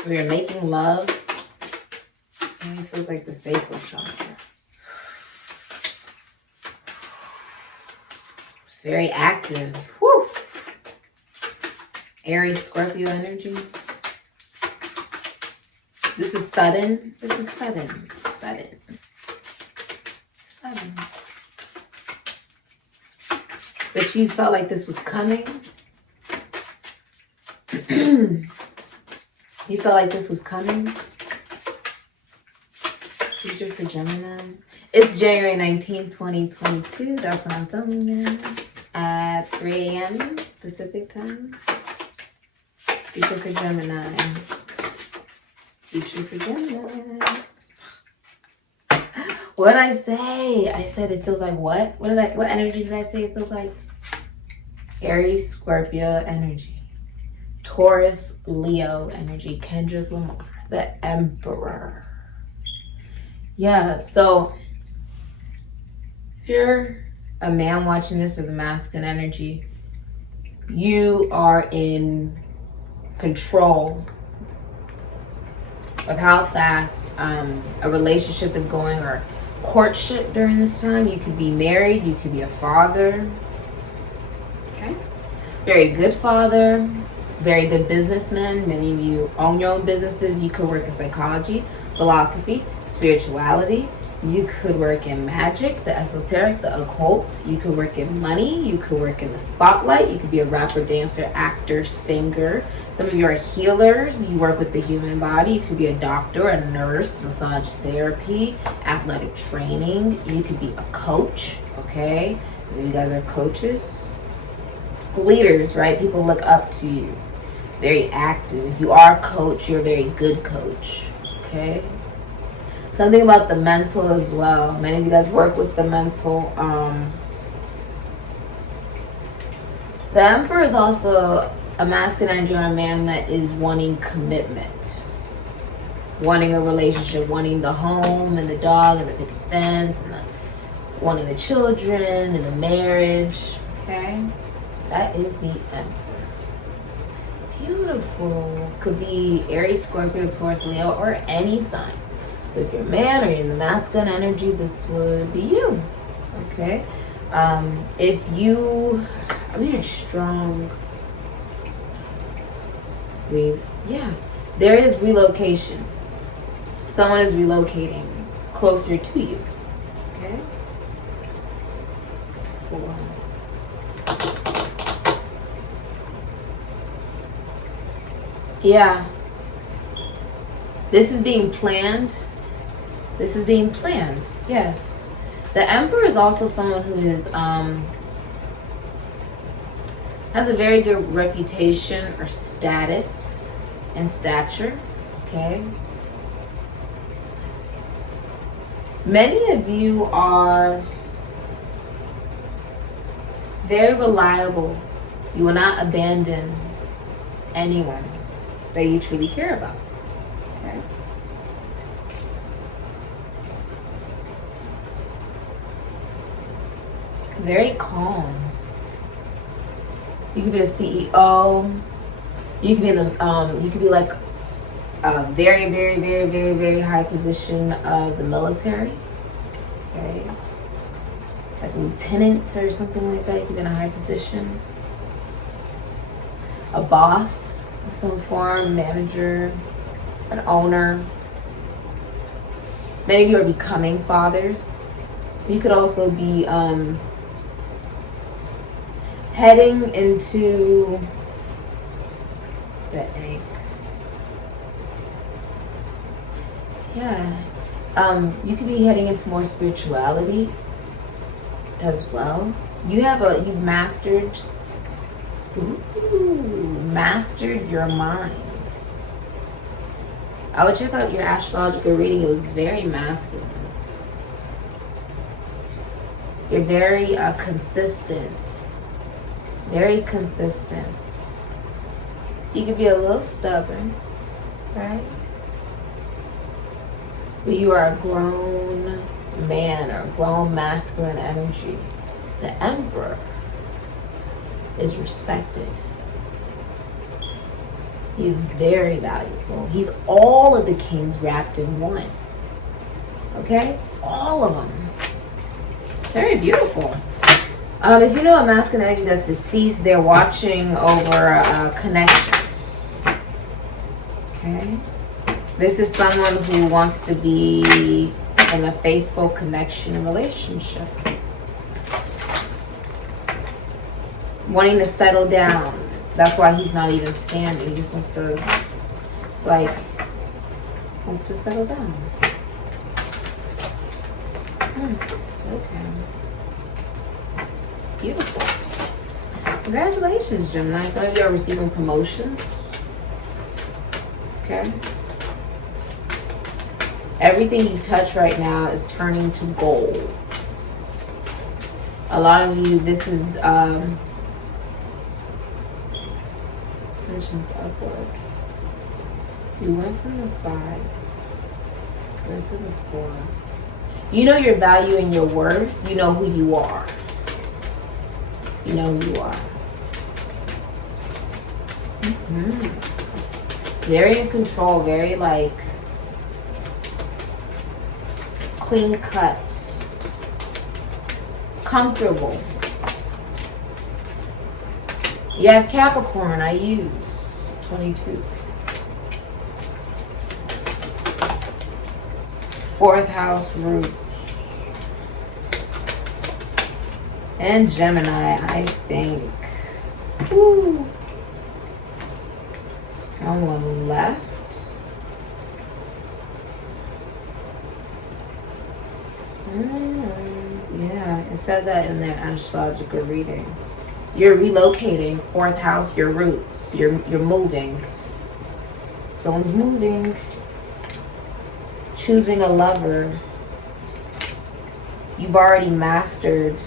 Or you're making love. And it feels like the sacral chakra. It's very active. Woo! Aries, Scorpio energy. This is sudden. This is sudden. Sudden. Sudden. But you felt like this was coming. You felt like this was coming. Future for Gemini. It's January 19, 2022. That's when I'm filming this. At 3 a.m. Pacific time. Future for Gemini. Future for Gemini. What did I say? I said it feels like what? What energy did I say it feels like? Aries, Scorpio energy. Taurus, Leo energy. Kendrick Lamar, the Emperor. Yeah, so if you're a man watching this with a masculine energy, you are in control of how fast a relationship is going, or courtship during this time. You could be married, you could be a father. Okay, very good father, very good businessman. Many of you own your own businesses. You could work in psychology, philosophy, spirituality. You could work in magic, the esoteric, the occult. You could work in money. You could work in the spotlight. You could be a rapper, dancer, actor, singer. Some of you are healers. You work with the human body. You could be a doctor, a nurse, massage therapy, athletic training. You could be a coach, okay? You guys are coaches. Leaders, right? People look up to you. It's very active. If you are a coach, you're a very good coach, okay? Something about the mental as well. Many of you guys work with the mental. The Emperor is also a masculine energy or a man that is wanting commitment. Wanting a relationship, wanting the home and the dog and the picket fence and wanting the children and the marriage, okay? That is the Emperor. Beautiful. Could be Aries, Scorpio, Taurus, Leo, or any sign. So if you're a man or you're in the masculine energy, this would be you, okay? If you, I'm hearing strong, yeah, there is relocation. Someone is relocating closer to you, okay? 4. Yeah, this is being planned. This is being planned, yes. The Emperor is also someone who is has a very good reputation or status and stature, okay? Many of you are very reliable. You will not abandon anyone that you truly care about, okay? Very calm. You could be a CEO. You could be in the you could be like a very, very, very, very, very high position of the military. Okay. Like lieutenants or something like that. You could be in a high position. A boss of some form, manager, an owner. Many of you are becoming fathers. You could also be heading into the egg. Yeah. You could be heading into more spirituality as well. You've mastered your mind. I would check out your astrological reading. It was very masculine. You're very consistent. Very consistent. You could be a little stubborn, right? But you are a grown man or grown masculine energy. The Emperor is respected. He is very valuable. He's all of the kings wrapped in one. Okay? All of them. Very beautiful. If you know a masculine energy that's deceased, they're watching over a connection. Okay? This is someone who wants to be in a faithful connection relationship. Wanting to settle down. That's why he's not even standing. He just wants to, it's like, wants to settle down. Okay. Beautiful. Congratulations, Gemini. Some of you are receiving promotions. Okay. Everything you touch right now is turning to gold. A lot of you, this is ascensions upward. You went from the 5, went to the 4. You know your value and your worth. You know who you are. You know who you are. Very in control, very like clean cut, comfortable. You have Capricorn, I use 22. 4th house roots. And Gemini, I think. Woo. Someone left. Yeah, it said that in their astrological reading. You're relocating, 4th house, your roots. You're moving. Someone's moving. Choosing a lover. You've already mastered.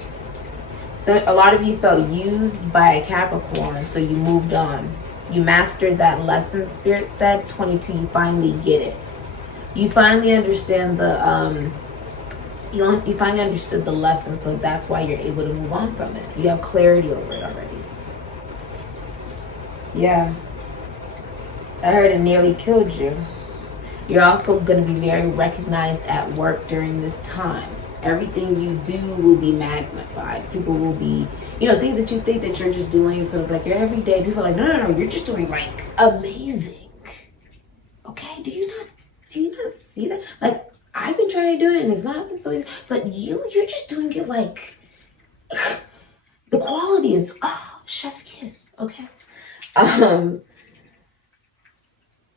So a lot of you felt used by a Capricorn, so you moved on. You mastered that lesson. Spirit said 22, you finally get it. You finally understand the you finally understood the lesson, so that's why you're able to move on from it. You have clarity over it already. Yeah. I heard it nearly killed you. You're also going to be very recognized at work during this time. Everything you do will be magnified. People will be, things that you think that you're just doing sort of like your everyday. People are like, no, you're just doing like amazing. Okay, do you not see that? Like, I've been trying to do it and it's not been so easy. But you're just doing it like, the quality is, chef's kiss, okay?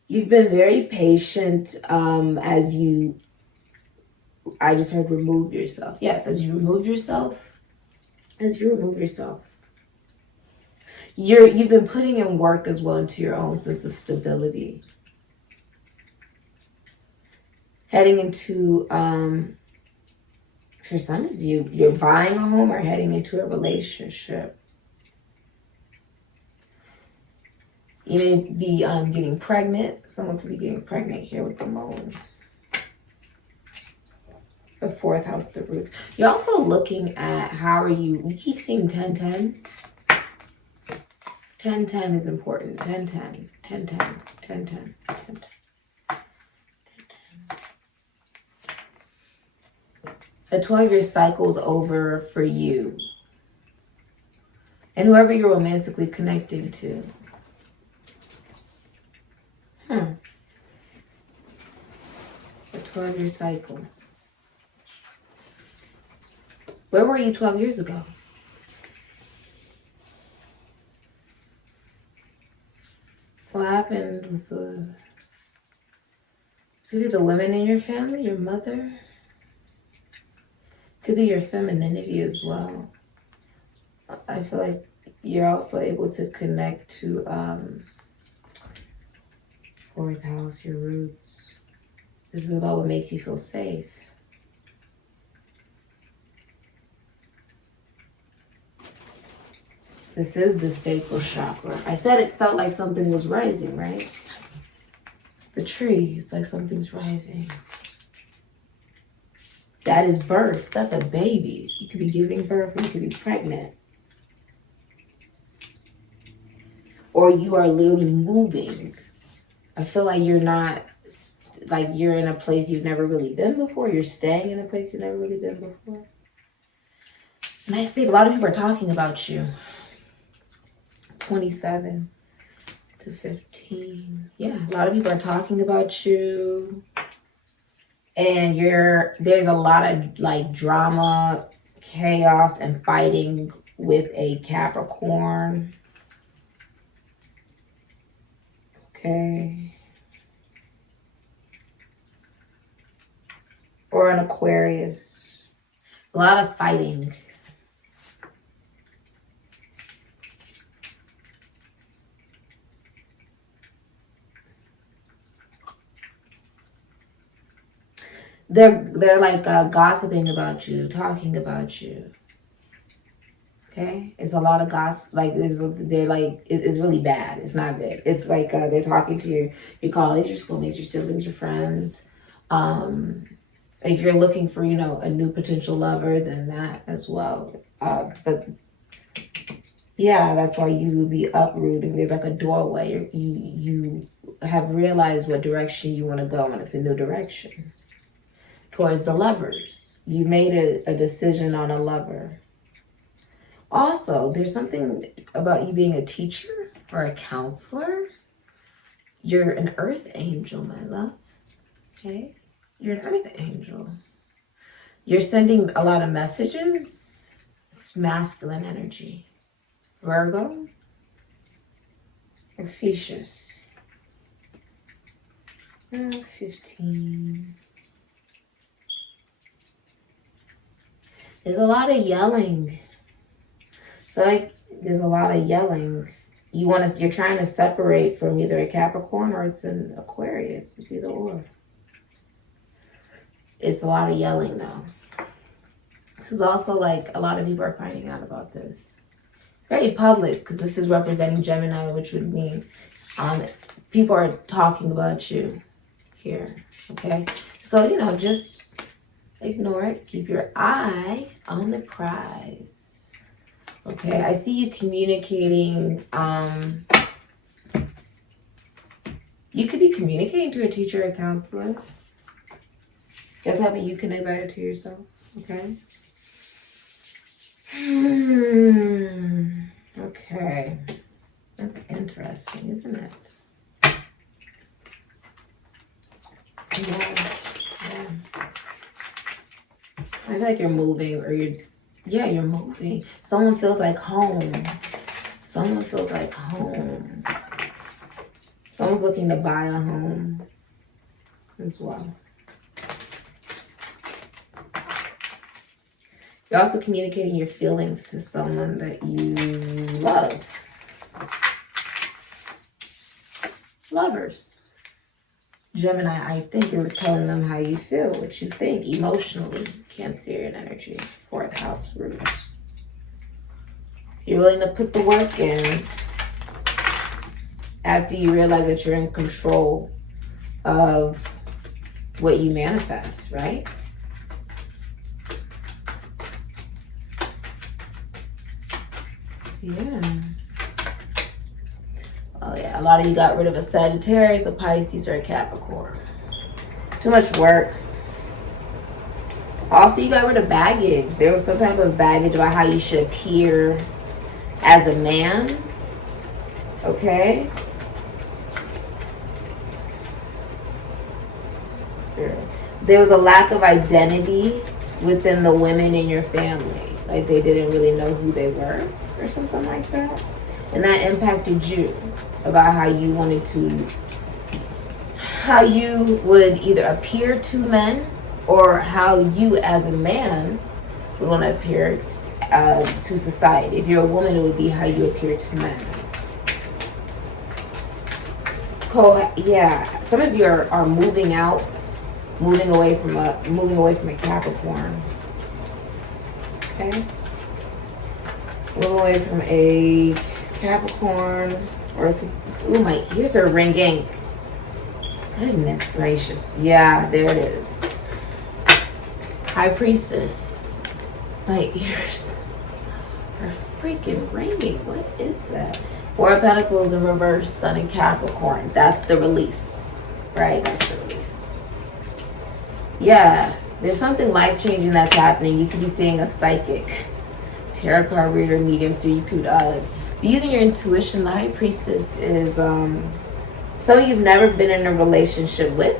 You've been very patient as you, I just heard remove yourself. Yes, as you remove yourself. You've been putting in work as well into your own sense of stability. Heading into, for some of you, you're buying a home or heading into a relationship. You may be getting pregnant. Someone could be getting pregnant here with the moon. The 4th house, the roots. You're also looking at how are you keep seeing 10-10. 10-10 is important. 10-10, 10-10, 10-10, 10-10. A 12-year cycle is over for you and whoever you're romantically connecting to. A 12-year cycle. Where were you 12 years ago? What happened with could be the women in your family, your mother? Could be your femininity as well. I feel like you're also able to connect to fourth house, your roots. This is about what makes you feel safe. This is the sacral chakra. I said it felt like something was rising, right? The tree, it's like something's rising. That is birth. That's a baby. You could be giving birth or you could be pregnant. Or you are literally moving. I feel like you're not, like you're in a place you've never really been before. You're staying in a place you've never really been before. And I think a lot of people are talking about you. 27 to 15. Yeah, a lot of people are talking about you. And there's a lot of like drama, chaos, and fighting with a Capricorn. Okay. Or an Aquarius. A lot of fighting. They're like gossiping about you, talking about you. Okay, it's a lot of gossip. Like they're like it's really bad. It's not good. It's like they're talking to your colleagues, your schoolmates, your siblings, your friends. If you're looking for a new potential lover, then that as well. But yeah, that's why you will be uprooting. There's like a doorway. You have realized what direction you want to go, and it's a new direction. Towards the lovers. You made a decision on a lover. Also, there's something about you being a teacher or a counselor. You're an earth angel, my love. Okay? You're an earth angel. You're sending a lot of messages. It's masculine energy. Virgo. Ophiuchus. 15. There's a lot of yelling. I feel like there's a lot of yelling. You're trying to separate from either a Capricorn or it's an Aquarius. It's either or. It's a lot of yelling though. This is also like a lot of people are finding out about this. It's very public because this is representing Gemini, which would mean people are talking about you here. Okay, so just ignore it. Keep your eye on the prize. Okay, I see you communicating. You could be communicating to a teacher or counselor. That's how you connect better to yourself. Okay. Okay. That's interesting, isn't it? Yeah. I feel like you're moving or you're moving. Someone feels like home. Someone feels like home. Someone's looking to buy a home as well. You're also communicating your feelings to someone that you love. Lovers. Gemini, I think you're telling them how you feel, what you think emotionally. Cancerian energy, fourth house roots. You're willing to put the work in after you realize that you're in control of what you manifest, right? Yeah. Oh yeah, a lot of you got rid of a Sagittarius, a Pisces, or a Capricorn. Too much work. Also, you got rid of baggage. There was some type of baggage about how you should appear as a man. Okay? There was a lack of identity within the women in your family. Like they didn't really know who they were or something like that. And that impacted you about how you wanted to, how you would either appear to men or how you as a man would want to appear to society. If you're a woman, it would be how you appear to men. Yeah, some of you are moving out, moving away from a Capricorn. Okay, moving away from a Capricorn or ooh, my ears are ringing. Goodness gracious, yeah, there it is. High Priestess. My ears are freaking ringing. What is that? Four of Pentacles in reverse, Sun in Capricorn. That's the release, right? That's the release. Yeah, there's something life-changing that's happening. You could be seeing a psychic, tarot card reader, medium, so you could be using your intuition. The High Priestess is someone you've never been in a relationship with,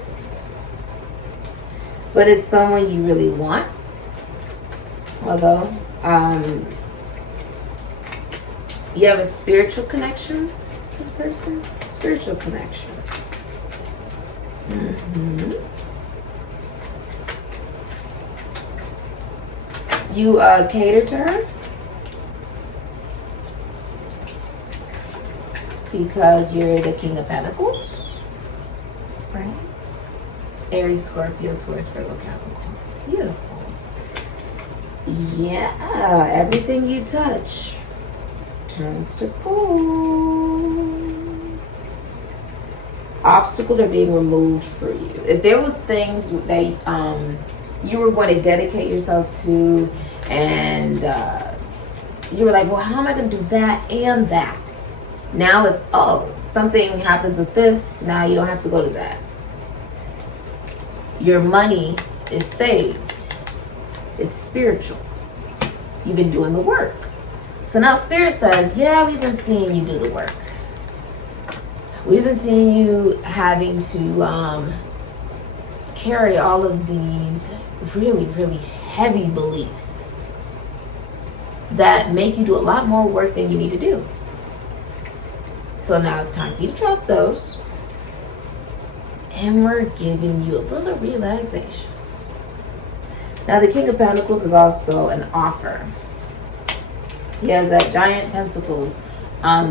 but it's someone you really want. Although you have a spiritual connection with this person. Spiritual connection. You cater to her because you're the King of Pentacles, right? Aries, Scorpio, Taurus, Virgo, Capricorn. Beautiful. Yeah, everything you touch turns to gold. Obstacles are being removed for you. If there was things that you were going to dedicate yourself to, and you were like, well, how am I going to do that and that? Now it's, oh, something happens with this, now you don't have to go to that. Your money is saved. It's spiritual. You've been doing the work. So now Spirit says, yeah, we've been seeing you do the work. We've been seeing you having to carry all of these really, really heavy beliefs that make you do a lot more work than you need to do. So now it's time for you to drop those. And we're giving you a little relaxation. Now the King of Pentacles is also an offer. He has that giant pentacle,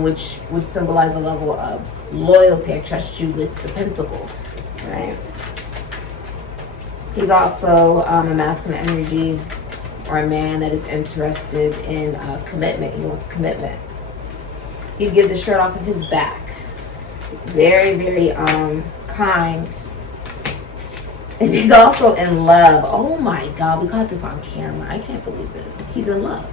which would symbolize a level of loyalty. I trust you with the pentacle, right? He's also a masculine energy, or a man that is interested in commitment. He wants commitment. He'd give the shirt off of his back. Very, very kind. And he's also in love. Oh my God, we got this on camera. I can't believe this. He's in love.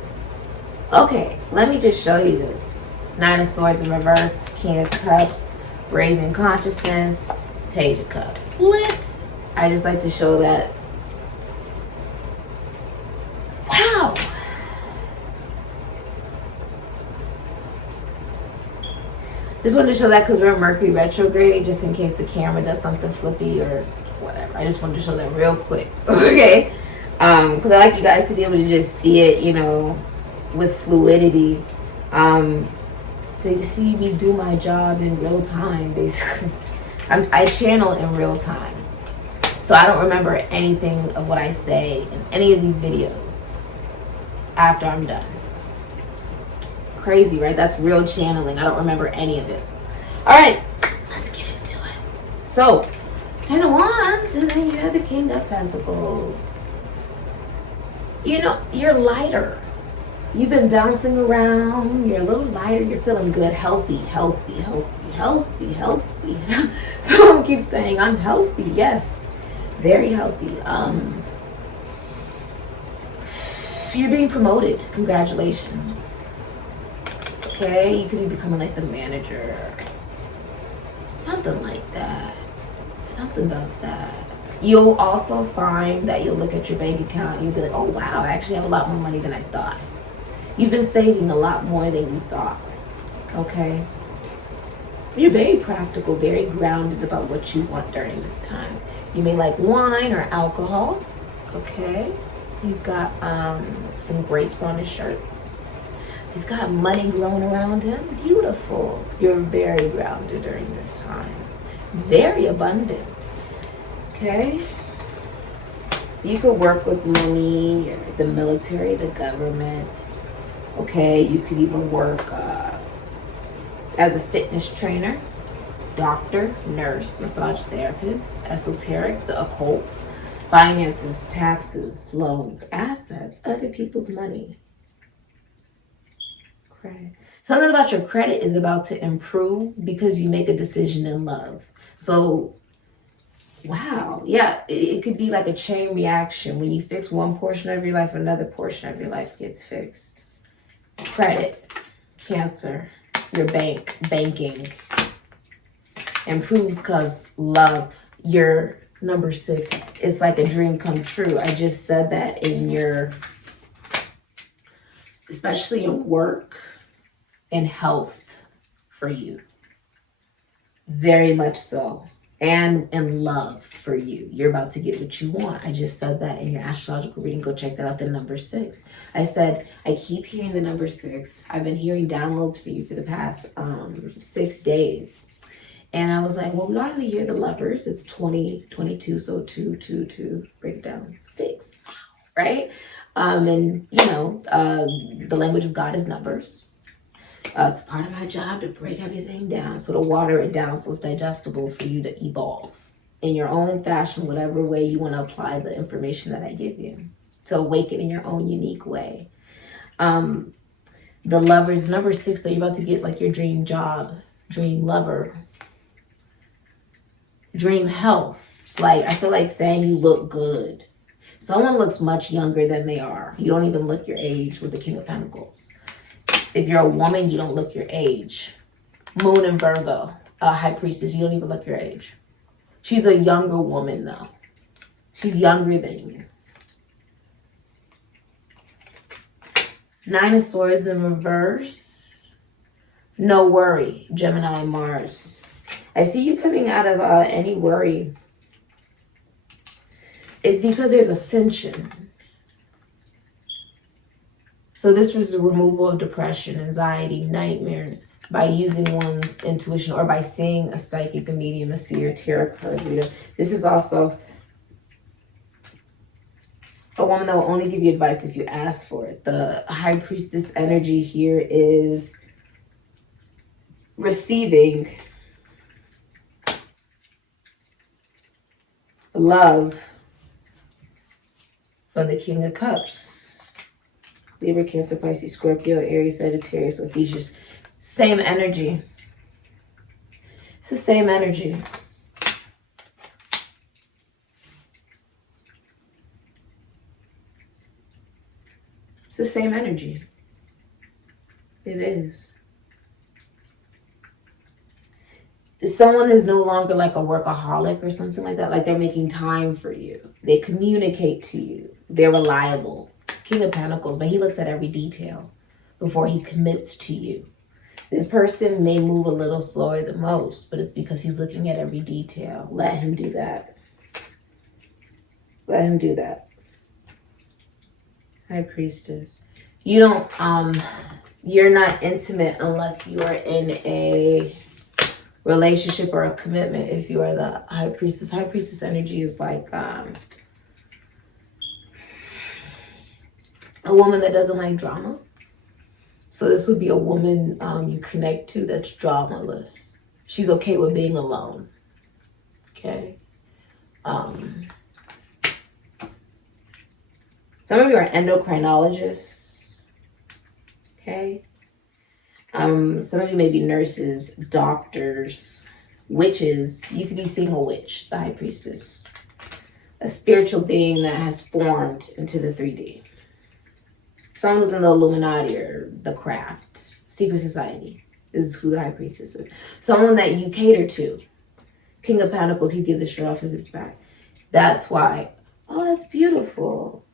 Okay, let me just show you this. Nine of Swords in reverse, King of Cups, raising consciousness, Page of Cups. Lit. I just like to show that. Wow. Just wanted to show that because we're in Mercury retrograde, just in case the camera does something flippy or whatever. I just wanted to show that real quick. Okay. Because I like you guys to be able to just see it, you know, with fluidity. So you can see me do my job in real time, basically. I channel in real time. So I don't remember anything of what I say in any of these videos after I'm done. Crazy, right? That's real channeling. I don't remember any of it. All right, let's get into it. So, 10 of Wands, and then you have the King of Pentacles. You know, you're lighter. You've been bouncing around. You're a little lighter. You're feeling good. Healthy, healthy, healthy, healthy, healthy. Someone keeps saying, I'm healthy. Yes, very healthy. You're being promoted. Congratulations. Okay, you could be becoming like the manager Something like that. Something about that. You'll also find that you'll look at your bank account and you'll be like, oh wow, I actually have a lot more money than I thought. You've been saving a lot more than you thought. Okay? You're very practical, very grounded about what you want during this time. You may like wine or alcohol. Okay? He's got some grapes on his shirt. He's got money growing around him. Beautiful. You're very grounded during this time. Very abundant. Okay? You could work with money, or the military, the government. Okay? You could even work as a fitness trainer, doctor, nurse, massage therapist, esoteric, the occult, finances, taxes, loans, assets, other people's money. Credit. Something about your credit is about to improve because you make a decision in love. So, wow. Yeah, it could be like a chain reaction. When you fix one portion of your life, another portion of your life gets fixed. Credit, Cancer, your banking improves because love, your number 6, it's like a dream come true. I just said that in your, especially in work and health for you. Very much so. And in love for you. You're about to get what you want. I just said that in your astrological reading. Go check that out, the number 6. I said, I keep hearing the number 6. I've been hearing downloads for you for the past 6 days. And I was like, well, we already hear the lovers. It's 2022, so 2, break it down, 6, right? And, you know, the language of God is numbers. It's part of my job to break everything down, so to water it down so it's digestible for you to evolve in your own fashion, whatever way you want to apply the information that I give you, to awaken in your own unique way. The lovers, number 6, though, you're about to get like your dream job, dream lover, dream health. Like, I feel like saying you look good. Someone looks much younger than they are. You don't even look your age with the King of Pentacles. If you're a woman, you don't look your age. Moon and Virgo, High Priestess, you don't even look your age. She's a younger woman, though. She's younger than you. 9 of Swords in reverse. No worry, Gemini, Mars. I see you coming out of any worry. It's because there's ascension. So this was the removal of depression, anxiety, nightmares by using one's intuition or by seeing a psychic, a medium, a seer, tarot card reader. This is also a woman that will only give you advice if you ask for it. The High Priestess energy here is receiving love from the King of Cups. Libra, Cancer, Pisces, Scorpio, Aries, Sagittarius, Ephesians. Same energy. It's the same energy. It's the same energy. It is. Someone is no longer like a workaholic or something like that. Like they're making time for you. They communicate to you. They're reliable. King of Pentacles, but he looks at every detail before he commits to you. This person may move a little slower than most, but it's because he's looking at every detail. Let him do that. Let him do that. High Priestess. You don't, you're not intimate unless you are in a relationship or a commitment. If you are the High Priestess. High Priestess energy is like, a woman that doesn't like drama. So this would be a woman you connect to that's dramaless. She's okay with being alone. Okay. Some of you are endocrinologists. Okay. Some of you may be nurses, doctors, witches. You could be seeing a witch, the High Priestess. A spiritual being that has formed into the 3D. Someone who's in the Illuminati or the craft, secret society is who the High Priestess is. Someone that you cater to. King of Pentacles, he gives the shirt off of his back. That's why. Oh, that's beautiful.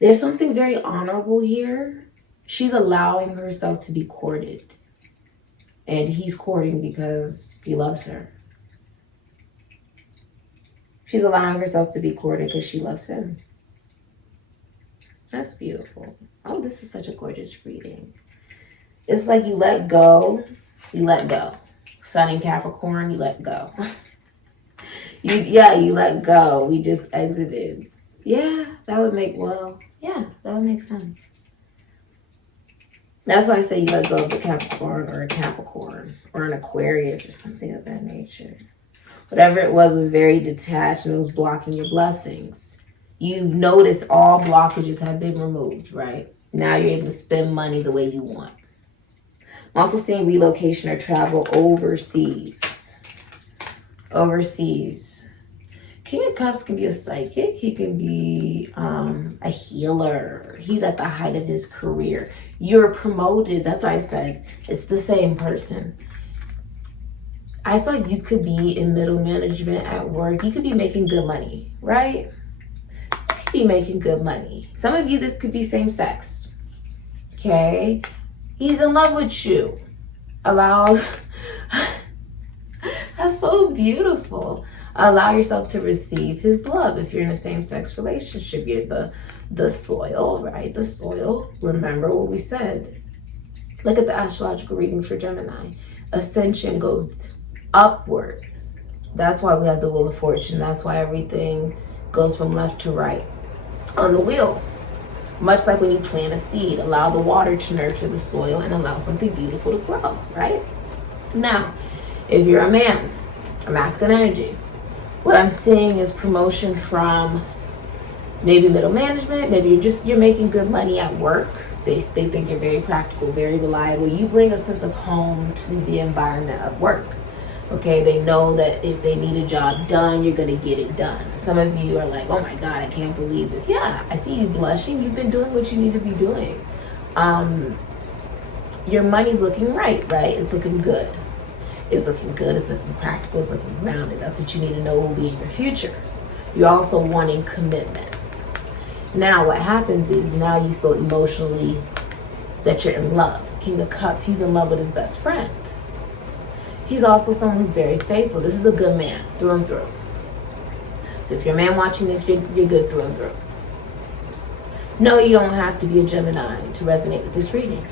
There's something very honorable here. She's allowing herself to be courted. And he's courting because he loves her. She's allowing herself to be courted because she loves him. That's beautiful. Oh, this is such a gorgeous reading. It's like you let go. You let go. Sun in Capricorn, you let go. You let go. We just exited. Yeah, that would make, that would make sense. That's why I say you let go of the Capricorn or a Capricorn or an Aquarius or something of that nature. Whatever it was very detached and it was blocking your blessings. You've noticed all blockages have been removed, right? Now you're able to spend money the way you want. I'm also seeing relocation or travel overseas. Overseas. King of Cups can be a psychic. He can be a healer. He's at the height of his career. You're promoted. That's why I said it's the same person. I feel like you could be in middle management at work. You could be making good money, right? You could be making good money. Some of you, this could be same sex. Okay? He's in love with you. Allow. That's so beautiful. Allow yourself to receive his love. If you're in a same-sex relationship, you're the soil, right? The soil. Remember what we said. Look at the astrological reading for Gemini. Ascension goes upwards. That's why we have the Wheel of Fortune. That's why everything goes from left to right on the wheel. Much like when you plant a seed, allow the water to nurture the soil and allow something beautiful to grow, right? Now, if you're a man, a masculine energy, what I'm seeing is promotion from maybe middle management. Maybe you're making good money at work. They think you're very practical, very reliable. You bring a sense of home to the environment of work. Okay, they know that if they need a job done, you're going to get it done. Some of you are like, oh my God, I can't believe this. Yeah, I see you blushing. You've been doing what you need to be doing. Your money's looking right? It's looking good. It's looking good. It's looking practical. It's looking grounded. That's what you need to know will be in your future. You're also wanting commitment. Now, what happens is now you feel emotionally that you're in love. King of Cups, he's in love with his best friend. He's also someone who's very faithful. This is a good man through and through. So if you're a man watching this, you're good through and through. No, you don't have to be a Gemini to resonate with this reading.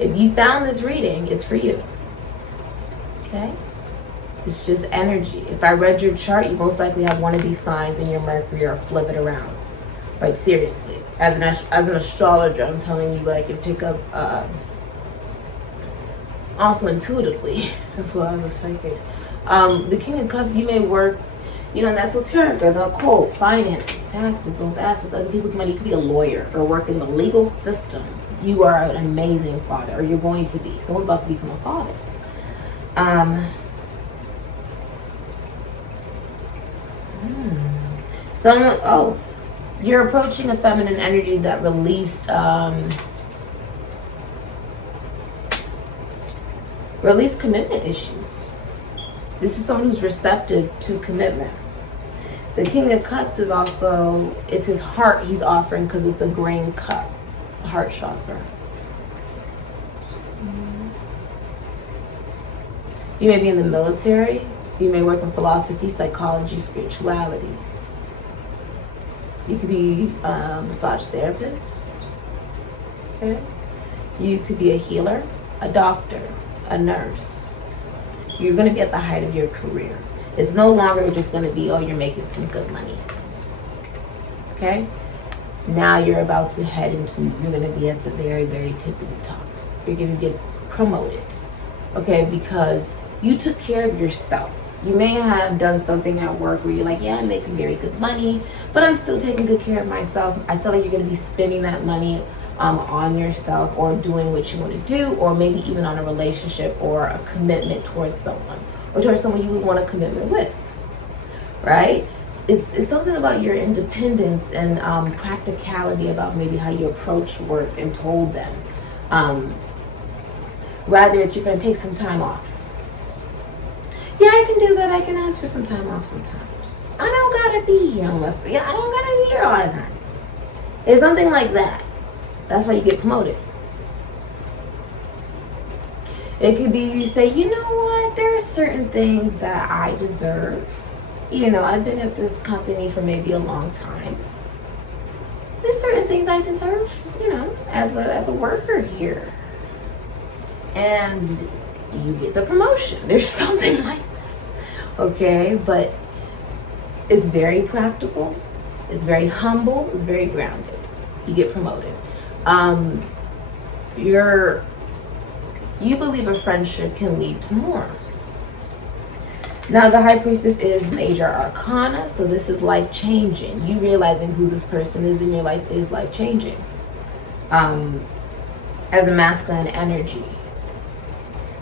If you found this reading, it's for you. Okay? It's just energy. If I read your chart, you most likely have one of these signs in your Mercury or flip it around. Like seriously. As an astrologer, I'm telling you, but I can pick up also intuitively. That's why I was a psychic. The King of Cups, you may work, in the esoteric or the occult, finances, taxes, those assets, other people's money. You could be a lawyer or work in the legal system. You are an amazing father, or you're going to be. Someone's about to become a father. You're approaching a feminine energy that released commitment issues. This is someone who's receptive to commitment. The King of Cups is also, it's his heart he's offering because it's a green cup, heart chakra. You may be in the military. You may work in philosophy, psychology, spirituality. You could be a massage therapist. Okay? You could be a healer, a doctor, a nurse. You're going to be at the height of your career. It's no longer just going to be, oh, you're making some good money. Okay? Now you're about to head into, you're going to be at the very, very tip of the top. You're going to get promoted. Okay? Because you took care of yourself. You may have done something at work where you're like, yeah, I'm making very good money, but I'm still taking good care of myself. I feel like you're going to be spending that money on yourself or doing what you want to do, or maybe even on a relationship or a commitment towards someone or towards someone you would want a commitment with, right? It's something about your independence and practicality about maybe how you approach work and told them. Rather, it's you're going to take some time off. Yeah, I can do that. I can ask for some time off sometimes. I don't gotta be here unless, I don't gotta be here all night. It's something like that. That's why you get promoted. It could be you say, you know what, there are certain things that I deserve. I've been at this company for maybe a long time. There's certain things I deserve, as a worker here. And you get the promotion. There's something like that. Okay, but it's very practical. It's very humble. It's very grounded. You get promoted. You believe a friendship can lead to more. Now, the High Priestess is major arcana, so this is life-changing. You realizing who this person is in your life is life-changing. As a masculine energy.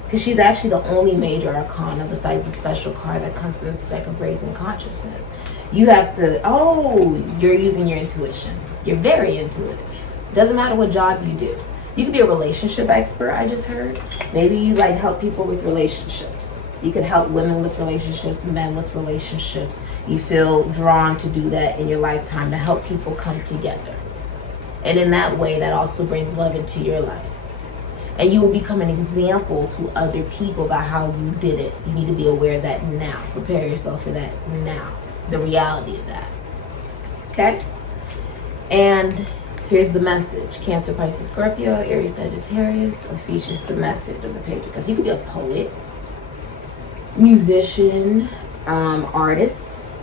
Because she's actually the only major arcana besides the special card that comes in this deck of Raising Consciousness. You have to, you're using your intuition. You're very intuitive. Doesn't matter what job you do. You could be a relationship expert, I just heard. Maybe you help people with relationships. You could help women with relationships, men with relationships. You feel drawn to do that in your lifetime to help people come together. And in that way, that also brings love into your life. And you will become an example to other people about how you did it. You need to be aware of that now. Prepare yourself for that now. The reality of that. Okay? And here's the message. Cancer, Pisces, Scorpio, Aries, Sagittarius, Ophiuchus, the message of the Page of Cups. You could be a poet, musician, artist.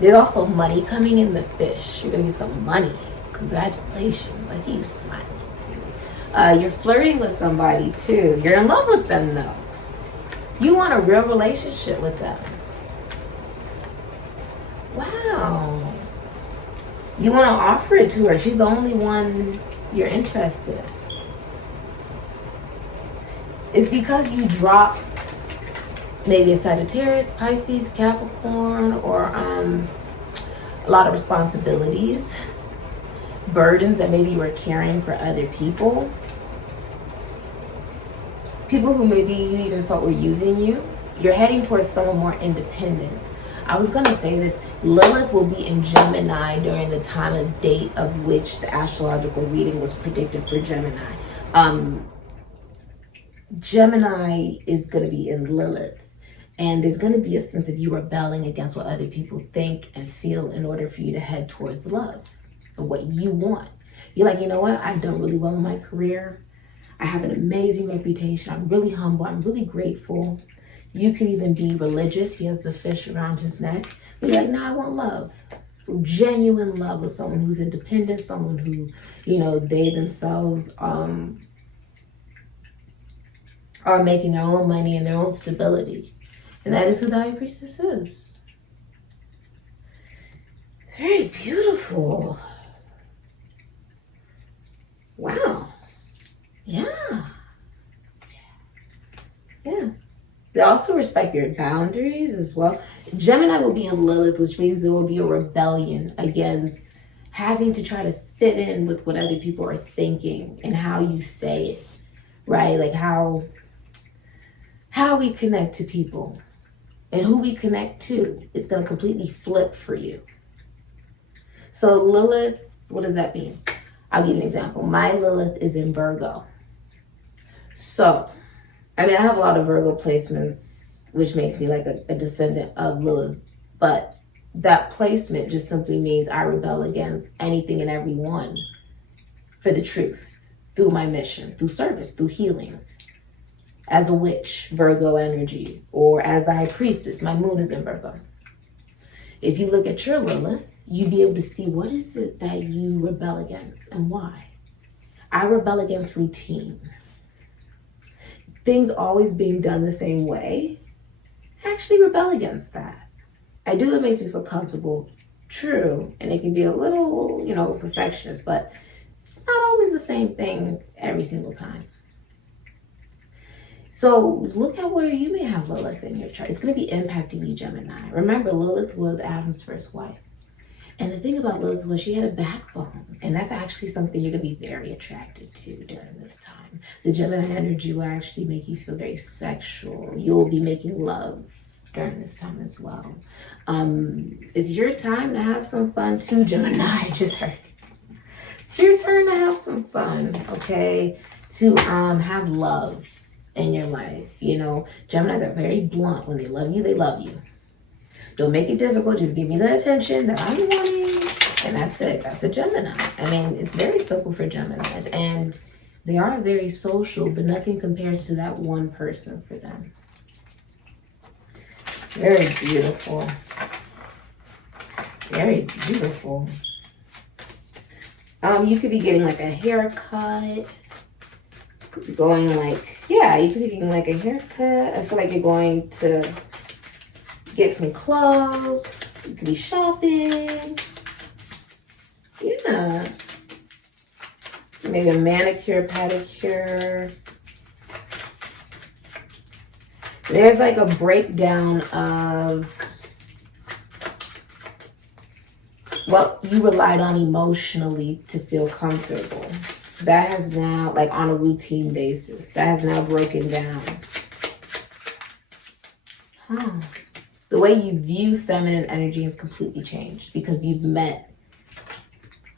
There's also money coming in the fish. You're going to get some money. Congratulations. I see you smiling too. You're flirting with somebody too. You're in love with them though. You want a real relationship with them. Wow. You want to offer it to her. She's the only one you're interested in. It's because you drop maybe a Sagittarius, Pisces, Capricorn, or a lot of responsibilities, burdens that maybe you were carrying for other people. People who maybe you even felt were using you. You're heading towards someone more independent. I was going to say this. Lilith will be in Gemini during the time and date of which the astrological reading was predicted for Gemini. Gemini is going to be in Lilith. And there's going to be a sense of you rebelling against what other people think and feel in order for you to head towards love and what you want. You're like, you know what? I've done really well in my career. I have an amazing reputation. I'm really humble. I'm really grateful. You can even be religious. He has the fish around his neck. But you're like, no, I want love. Genuine love with someone who's independent, someone who, they themselves are making their own money and their own stability. And that is who the High Priestess is. It's very beautiful. Wow. Yeah. Yeah. They also respect your boundaries as well. Gemini will be in Lilith, which means there will be a rebellion against having to try to fit in with what other people are thinking and how you say it, right? Like how we connect to people and who we connect to. It's going to completely flip for you. So Lilith, what does that mean? I'll give you an example. My Lilith is in Virgo. So, I have a lot of Virgo placements, which makes me like a descendant of Lilith. But that placement just simply means I rebel against anything and everyone for the truth, through my mission, through service, through healing. As a witch, Virgo energy, or as the High Priestess, my moon is in Virgo. If you look at your Lilith, you'd be able to see what is it that you rebel against and why. I rebel against routine. Things always being done the same way. I actually rebel against that. I do what makes me feel comfortable, true, and it can be a little, perfectionist, but it's not always the same thing every single time. So look at where you may have Lilith in your chart. It's going to be impacting you, Gemini. Remember, Lilith was Adam's first wife. And the thing about Lilith was she had a backbone. And that's actually something you're going to be very attracted to during this time. The Gemini energy will actually make you feel very sexual. You'll be making love during this time as well. It's your time to have some fun too, Gemini. Just heard. It's your turn to have some fun, okay? To have love in your life. You know, Geminis are very blunt. When they love you, they love you. Don't make it difficult. Just give me the attention that I'm wanting. And that's it. That's a Gemini. I mean, it's very simple for Geminis. And they are very social, but nothing compares to that one person for them. Very beautiful. Very beautiful. You could be getting like a haircut. Could be going like, yeah, you could be getting like a haircut. I feel like you're going to get some clothes. You could be shopping. Yeah. Maybe a manicure, pedicure. There's like a breakdown of what you relied on emotionally to feel comfortable. That has now, like on a routine basis, that has now broken down. The way you view feminine energy has completely changed because you've met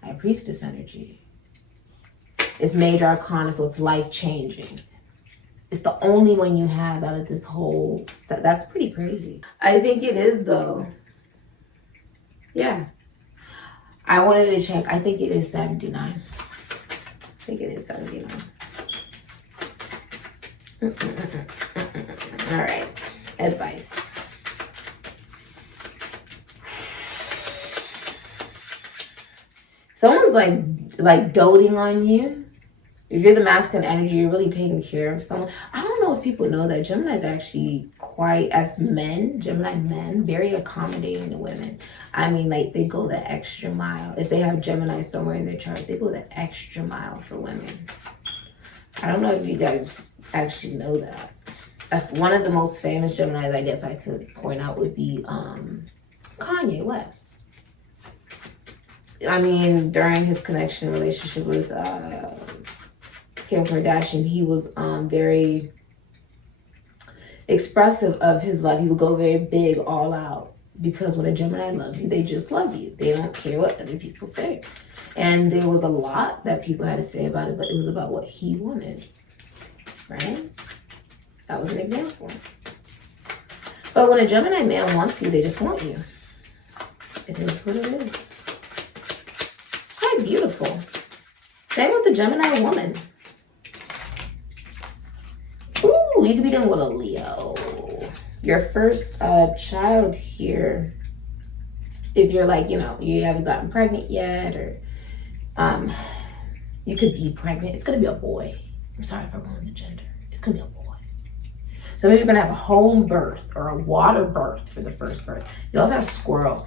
High Priestess energy. It's Major Arcana, so it's life-changing. It's the only one you have out of this whole set. That's pretty crazy. I think it is, though. Yeah. I wanted to check. I think it is 79. I think it is 79. All right. Advice. Someone's like doting on you. If you're the masculine energy, you're really taking care of someone. I don't know if people know that Geminis are actually quite, as men, Gemini men, very accommodating to women. I mean, like, they go the extra mile. If they have Gemini somewhere in their chart, they go the extra mile for women. I don't know if you guys actually know that. One of the most famous Geminis, I guess I could point out, would be Kanye West. I mean, during his connection relationship with Kim Kardashian, he was very expressive of his love. He would go very big, all out, because when a Gemini loves you, they just love you. They don't care what other people think. And there was a lot that people had to say about it, but it was about what he wanted, right? That was an example. But when a Gemini man wants you, they just want you. It is what it is. It's quite beautiful. Same with the Gemini woman. Ooh, you could be dealing with a Leo. Your first child here, if you're like, you know, you haven't gotten pregnant yet, or you could be pregnant. It's going to be a boy. I'm sorry if I'm wrong the gender. It's going to be a boy. So maybe you're going to have a home birth or a water birth for the first birth. You also have a squirrel.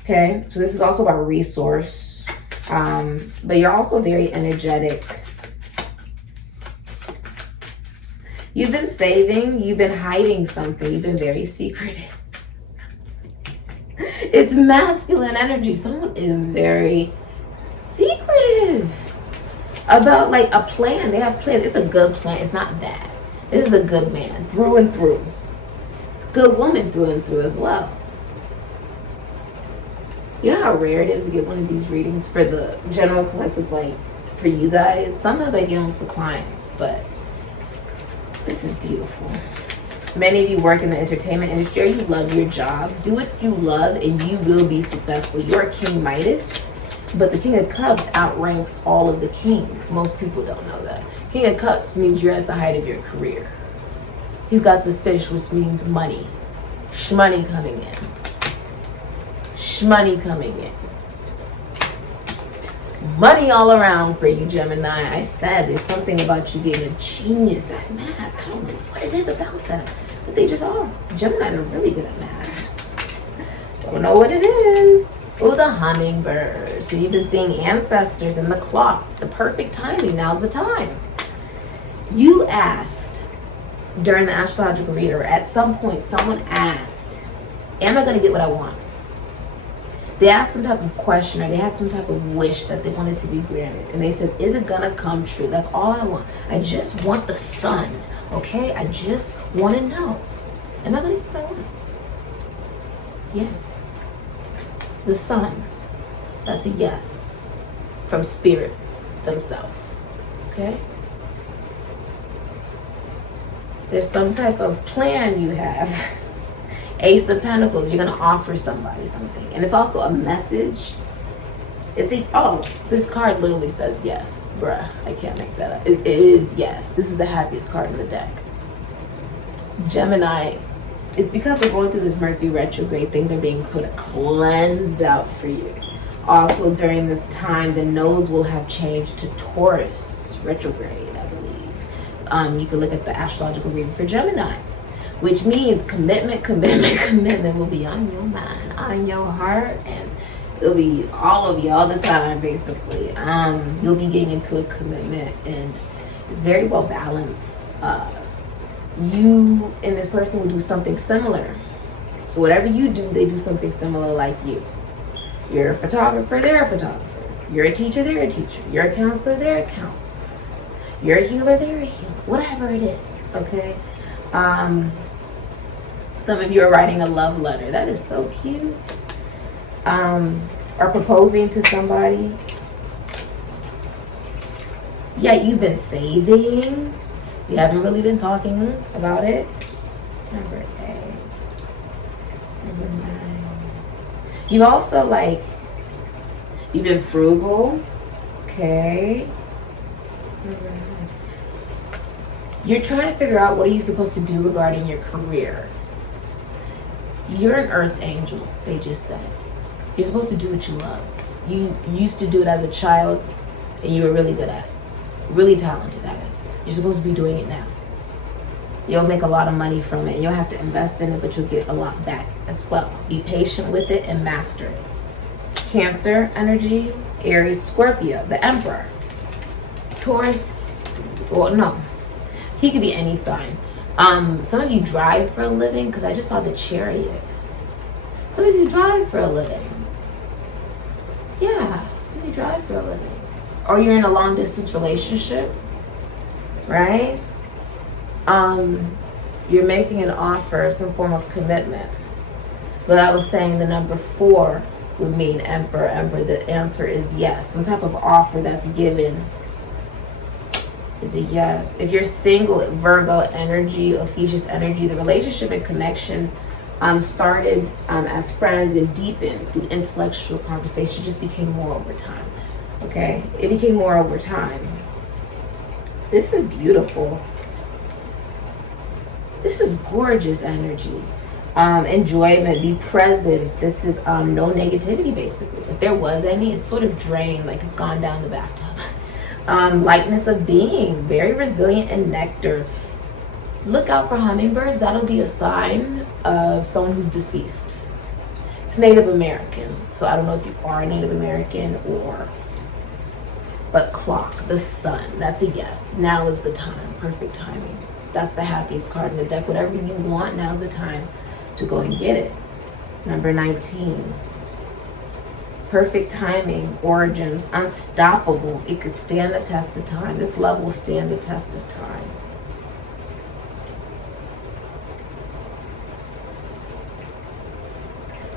Okay, so this is also about resource. But you're also very energetic. You've been saving, you've been hiding something, you've been very secretive. It's masculine energy. Someone is very secretive about like a plan. They have plans. It's a good plan. It's not bad. This is a good man through and through. Good woman through and through as well. You know how rare it is to get one of these readings for the general collective, like for you guys? Sometimes I get them for clients, but this is beautiful. Many of you work in the entertainment industry, or you love your job. Do what you love and you will be successful. You're a King Midas, but the King of Cups outranks all of the kings. Most people don't know that. King of Cups means you're at the height of your career. He's got the fish, which means money. Shmoney coming in. Shmoney coming in. Money all around for you, Gemini. I said there's something about you being a genius at math. I don't know what it is about them, but they just are. Gemini are really good at math. Don't know what it is. Oh, the hummingbird. So you've been seeing ancestors and the clock. The perfect timing. Now's the time. You asked during the astrological reader, at some point, someone asked, am I going to get what I want? They asked some type of question, or they had some type of wish that they wanted to be granted. And they said, is it gonna come true? That's all I want. I just want the sun, okay? I just want to know. Am I gonna get what I want? Yes. The sun. That's a yes. From spirit themselves, okay? There's some type of plan you have. Ace of Pentacles, you're gonna offer somebody something. And it's also a message. It's a, oh, this card literally says yes. Bruh, I can't make that up. It is yes. This is the happiest card in the deck. Gemini, it's because we're going through this Mercury retrograde, things are being sort of cleansed out for you. Also during this time, the nodes will have changed to Taurus retrograde, I believe. You can look at the astrological reading for Gemini, which means commitment will be on your mind, on your heart, and it'll be all of you all the time, basically. You'll be getting into a commitment, and it's very well balanced. You and this person will do something similar. So whatever you do, they do something similar like you. You're a photographer, they're a photographer. You're a teacher, they're a teacher. You're a counselor, they're a counselor. You're a healer, they're a healer. Whatever it is, okay? Some of you are writing a love letter. That is so cute. Or proposing to somebody. Yeah, you've been saving. You haven't really been talking about it. Number 8. Number 9. You also like, you've been frugal. Okay. Number 9. You're trying to figure out what are you supposed to do regarding your career. You're an earth angel, they just said. You're supposed to do what you love. You used to do it as a child and you were really good at it. Really talented at it. You're supposed to be doing it now. You'll make a lot of money from it. You'll have to invest in it, but you'll get a lot back as well. Be patient with it and master it. Cancer energy, Aries, Scorpio, the Emperor. Taurus, well, no. He could be any sign. Some of you drive for a living, because I just saw the Chariot. Some of you drive for a living. Yeah, some of you drive for a living. Or you're in a long distance relationship, right? You're making an offer, some form of commitment. But I was saying the number 4 would mean Emperor. Emperor, the answer is yes. Some type of offer that's given is a yes. If you're single, Virgo energy, Ophiuchus energy, the relationship and connection started as friends and deepened through intellectual conversation, just became more over time. Okay, it became more over time. This is beautiful. This is gorgeous energy. Enjoyment, be present. This is no negativity, basically. If there was any, it's sort of drained, like it's gone down the bathtub. Lightness of being, very resilient and nectar. Look out for hummingbirds. That'll be a sign of someone who's deceased. It's Native American, so I don't know if you are a Native American or, but clock, the sun, that's a yes. Now is the time, perfect timing. That's the happiest card in the deck. Whatever you want, now's the time to go and get it. Number 19. Perfect timing, origins, unstoppable. It could stand the test of time. This love will stand the test of time.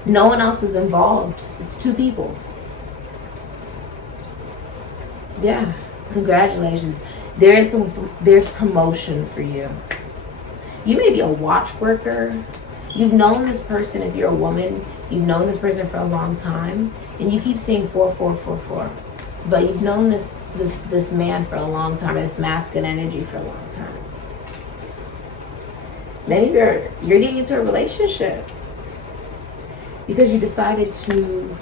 No one else is involved. It's 2 people. Yeah, congratulations. There's promotion for you. You may be a watch worker. You've known this person, if you're a woman, you've known this person for a long time, and you keep seeing 4444. But you've known this man for a long time, this masculine energy for a long time. Many of you're getting into a relationship because you decided to.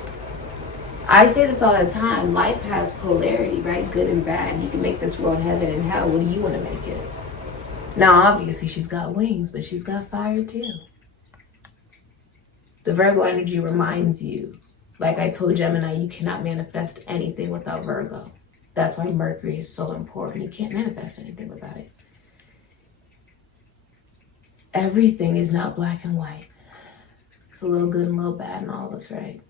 I say this all the time, life has polarity, right? Good and bad. You can make this world heaven and hell. What do you want to make it? Now, obviously, she's got wings, but she's got fire too. The Virgo energy reminds you, like I told Gemini, you cannot manifest anything without Virgo. That's why Mercury is so important. You can't manifest anything without it. Everything is not black and white. It's a little good and a little bad in all of us, right?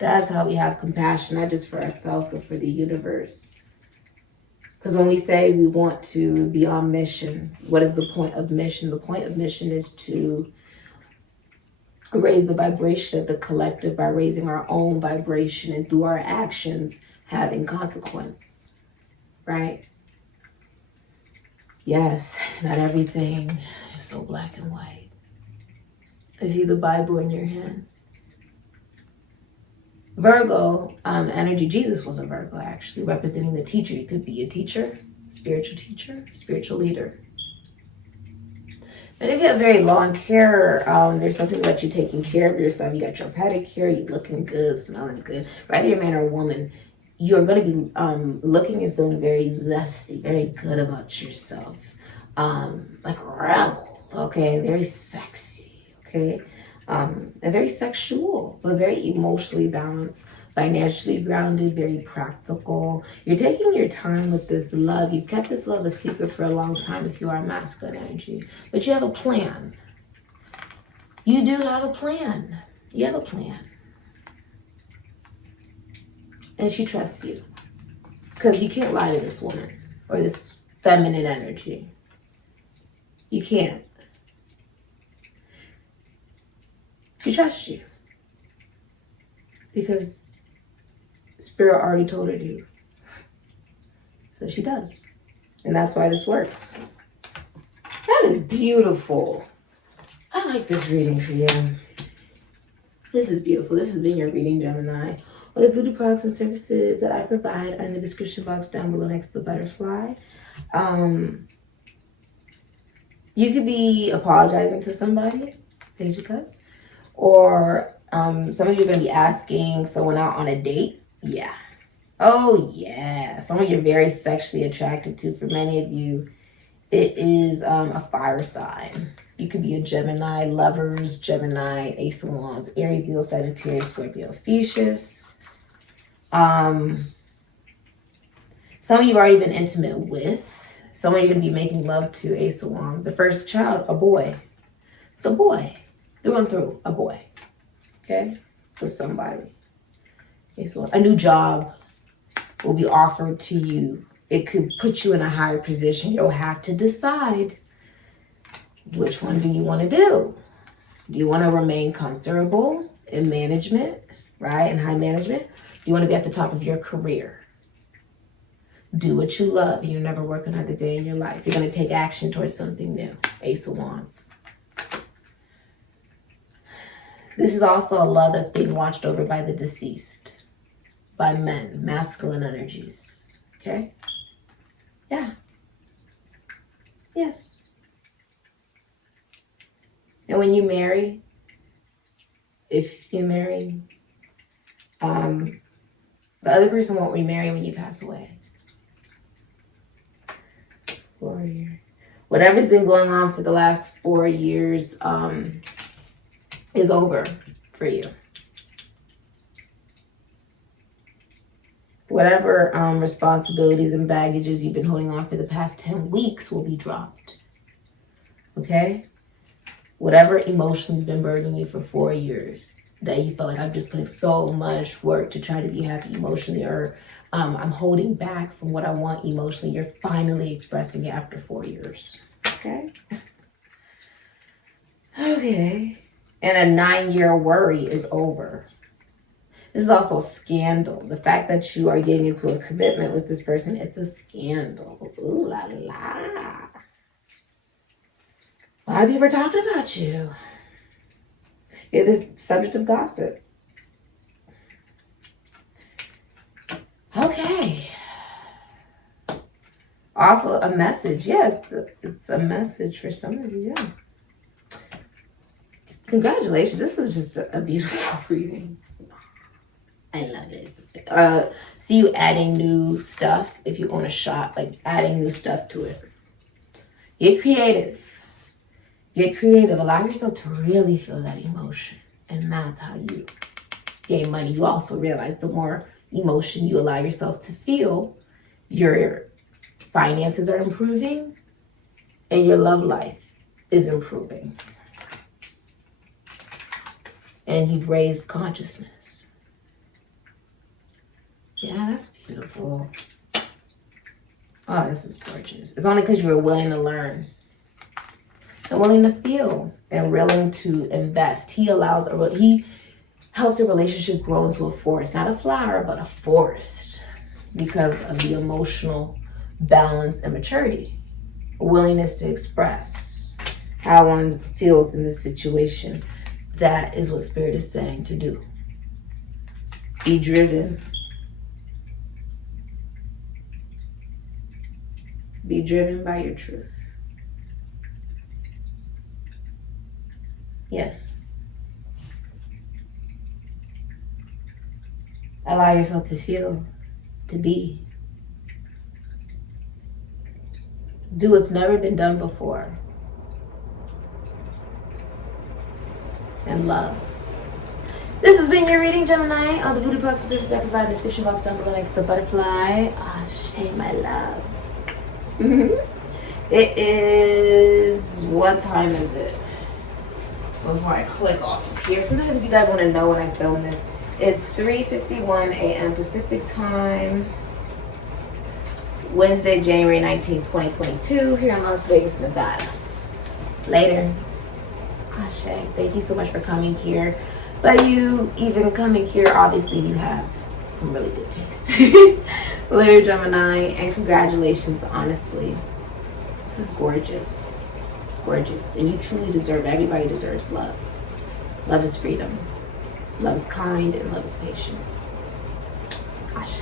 That's how we have compassion, not just for ourselves, but for the universe. Because when we say we want to be on mission, what is the point of mission? The point of mission is to raise the vibration of the collective by raising our own vibration, and through our actions having consequence, right? Yes, not everything is so black and white. I see the Bible in your hand. Virgo energy, Jesus was a Virgo actually, representing the teacher. You could be a teacher, spiritual leader. And if you have very long hair, there's something about you taking care of yourself. You got your pedicure, you're looking good, smelling good. Whether you're a man or a woman, you're going to be looking and feeling very zesty, very good about yourself. Like a rebel, okay? Very sexy, okay? And very sexual, but very emotionally balanced, financially grounded, very practical. You're taking your time with this love. You've kept this love a secret for a long time if you are masculine energy, but you have a plan. You do have a plan. You have a plan. And she trusts you because you can't lie to this woman or this feminine energy. You can't. She trusts you because Spirit already told her to. So she does. And that's why this works. That is beautiful. I like this reading for you. This is beautiful. This has been your reading, Gemini. All the voodoo products and services that I provide are in the description box down below next to the butterfly. You could be apologizing to somebody, Page of Cups. Or some of you are going to be asking someone out on a date. Yeah. Oh, yeah. Someone you're very sexually attracted to. For many of you, it is a fire sign. You could be a Gemini, Lovers, Gemini, Ace of Wands, Aries, Leo, Sagittarius, Scorpio, Ophiuchus. Some of you have already been intimate with. Someone you're going to be making love to, Ace of Wands. The first child, a boy. It's a boy. Through and through, a boy, okay, with somebody. Okay, so a new job will be offered to you. It could put you in a higher position. You'll have to decide, which one do you want to do? Do you want to remain comfortable in management, right, in high management? Do you want to be at the top of your career? Do what you love. You'll never work another day in your life. You're going to take action towards something new, Ace of Wands. This is also a love that's being watched over by the deceased, by men, masculine energies, okay? Yeah. Yes. And when you marry, if you marry, the other person won't remarry when you pass away. Warrior. Whatever's been going on for the last 4 years, is over for you. Whatever responsibilities and baggages you've been holding on for the past 10 weeks will be dropped. Okay? Whatever emotion's been burdening you for 4 years, that you felt like I'm just putting so much work to try to be happy emotionally, or I'm holding back from what I want emotionally, you're finally expressing it after 4 years. Okay? Okay. And a 9-year worry is over. This is also a scandal. The fact that you are getting into a commitment with this person, it's a scandal. Ooh la la. A lot of people are talking about you. You're this subject of gossip. Okay. Also a message. Yeah, it's a message for some of you, yeah. Congratulations. This is just a beautiful reading. I love it. See you adding new stuff if you own a shop, like adding new stuff to it. Get creative. Get creative. Allow yourself to really feel that emotion. And that's how you gain money. You also realize the more emotion you allow yourself to feel, your finances are improving and your love life is improving. And you've raised consciousness. Yeah, that's beautiful. Oh, this is gorgeous. It's only because you were willing to learn and willing to feel and willing to invest. He helps a relationship grow into a forest, not a flower, but a forest, because of the emotional balance and maturity, a willingness to express how one feels in this situation. That is what Spirit is saying to do. Be driven. Be driven by your truth. Yes. Allow yourself to feel, to be. Do what's never been done before. And love. This has been your reading, Gemini, on the Voodoo Box service I provide in the description box down below next to the butterfly. Ah, shame, my loves. It is, what time is it? Before I click off of here. Sometimes you guys want to know when I film this. It's 3:51 a.m. Pacific time. Wednesday, January 19, 2022, here in Las Vegas, Nevada. Later. Ashe, thank you so much for coming here. By you even coming here, obviously you have some really good taste. Later, Gemini, and congratulations, honestly. This is gorgeous. Gorgeous. And you truly deserve, everybody deserves love. Love is freedom. Love is kind, and love is patient. Ashe.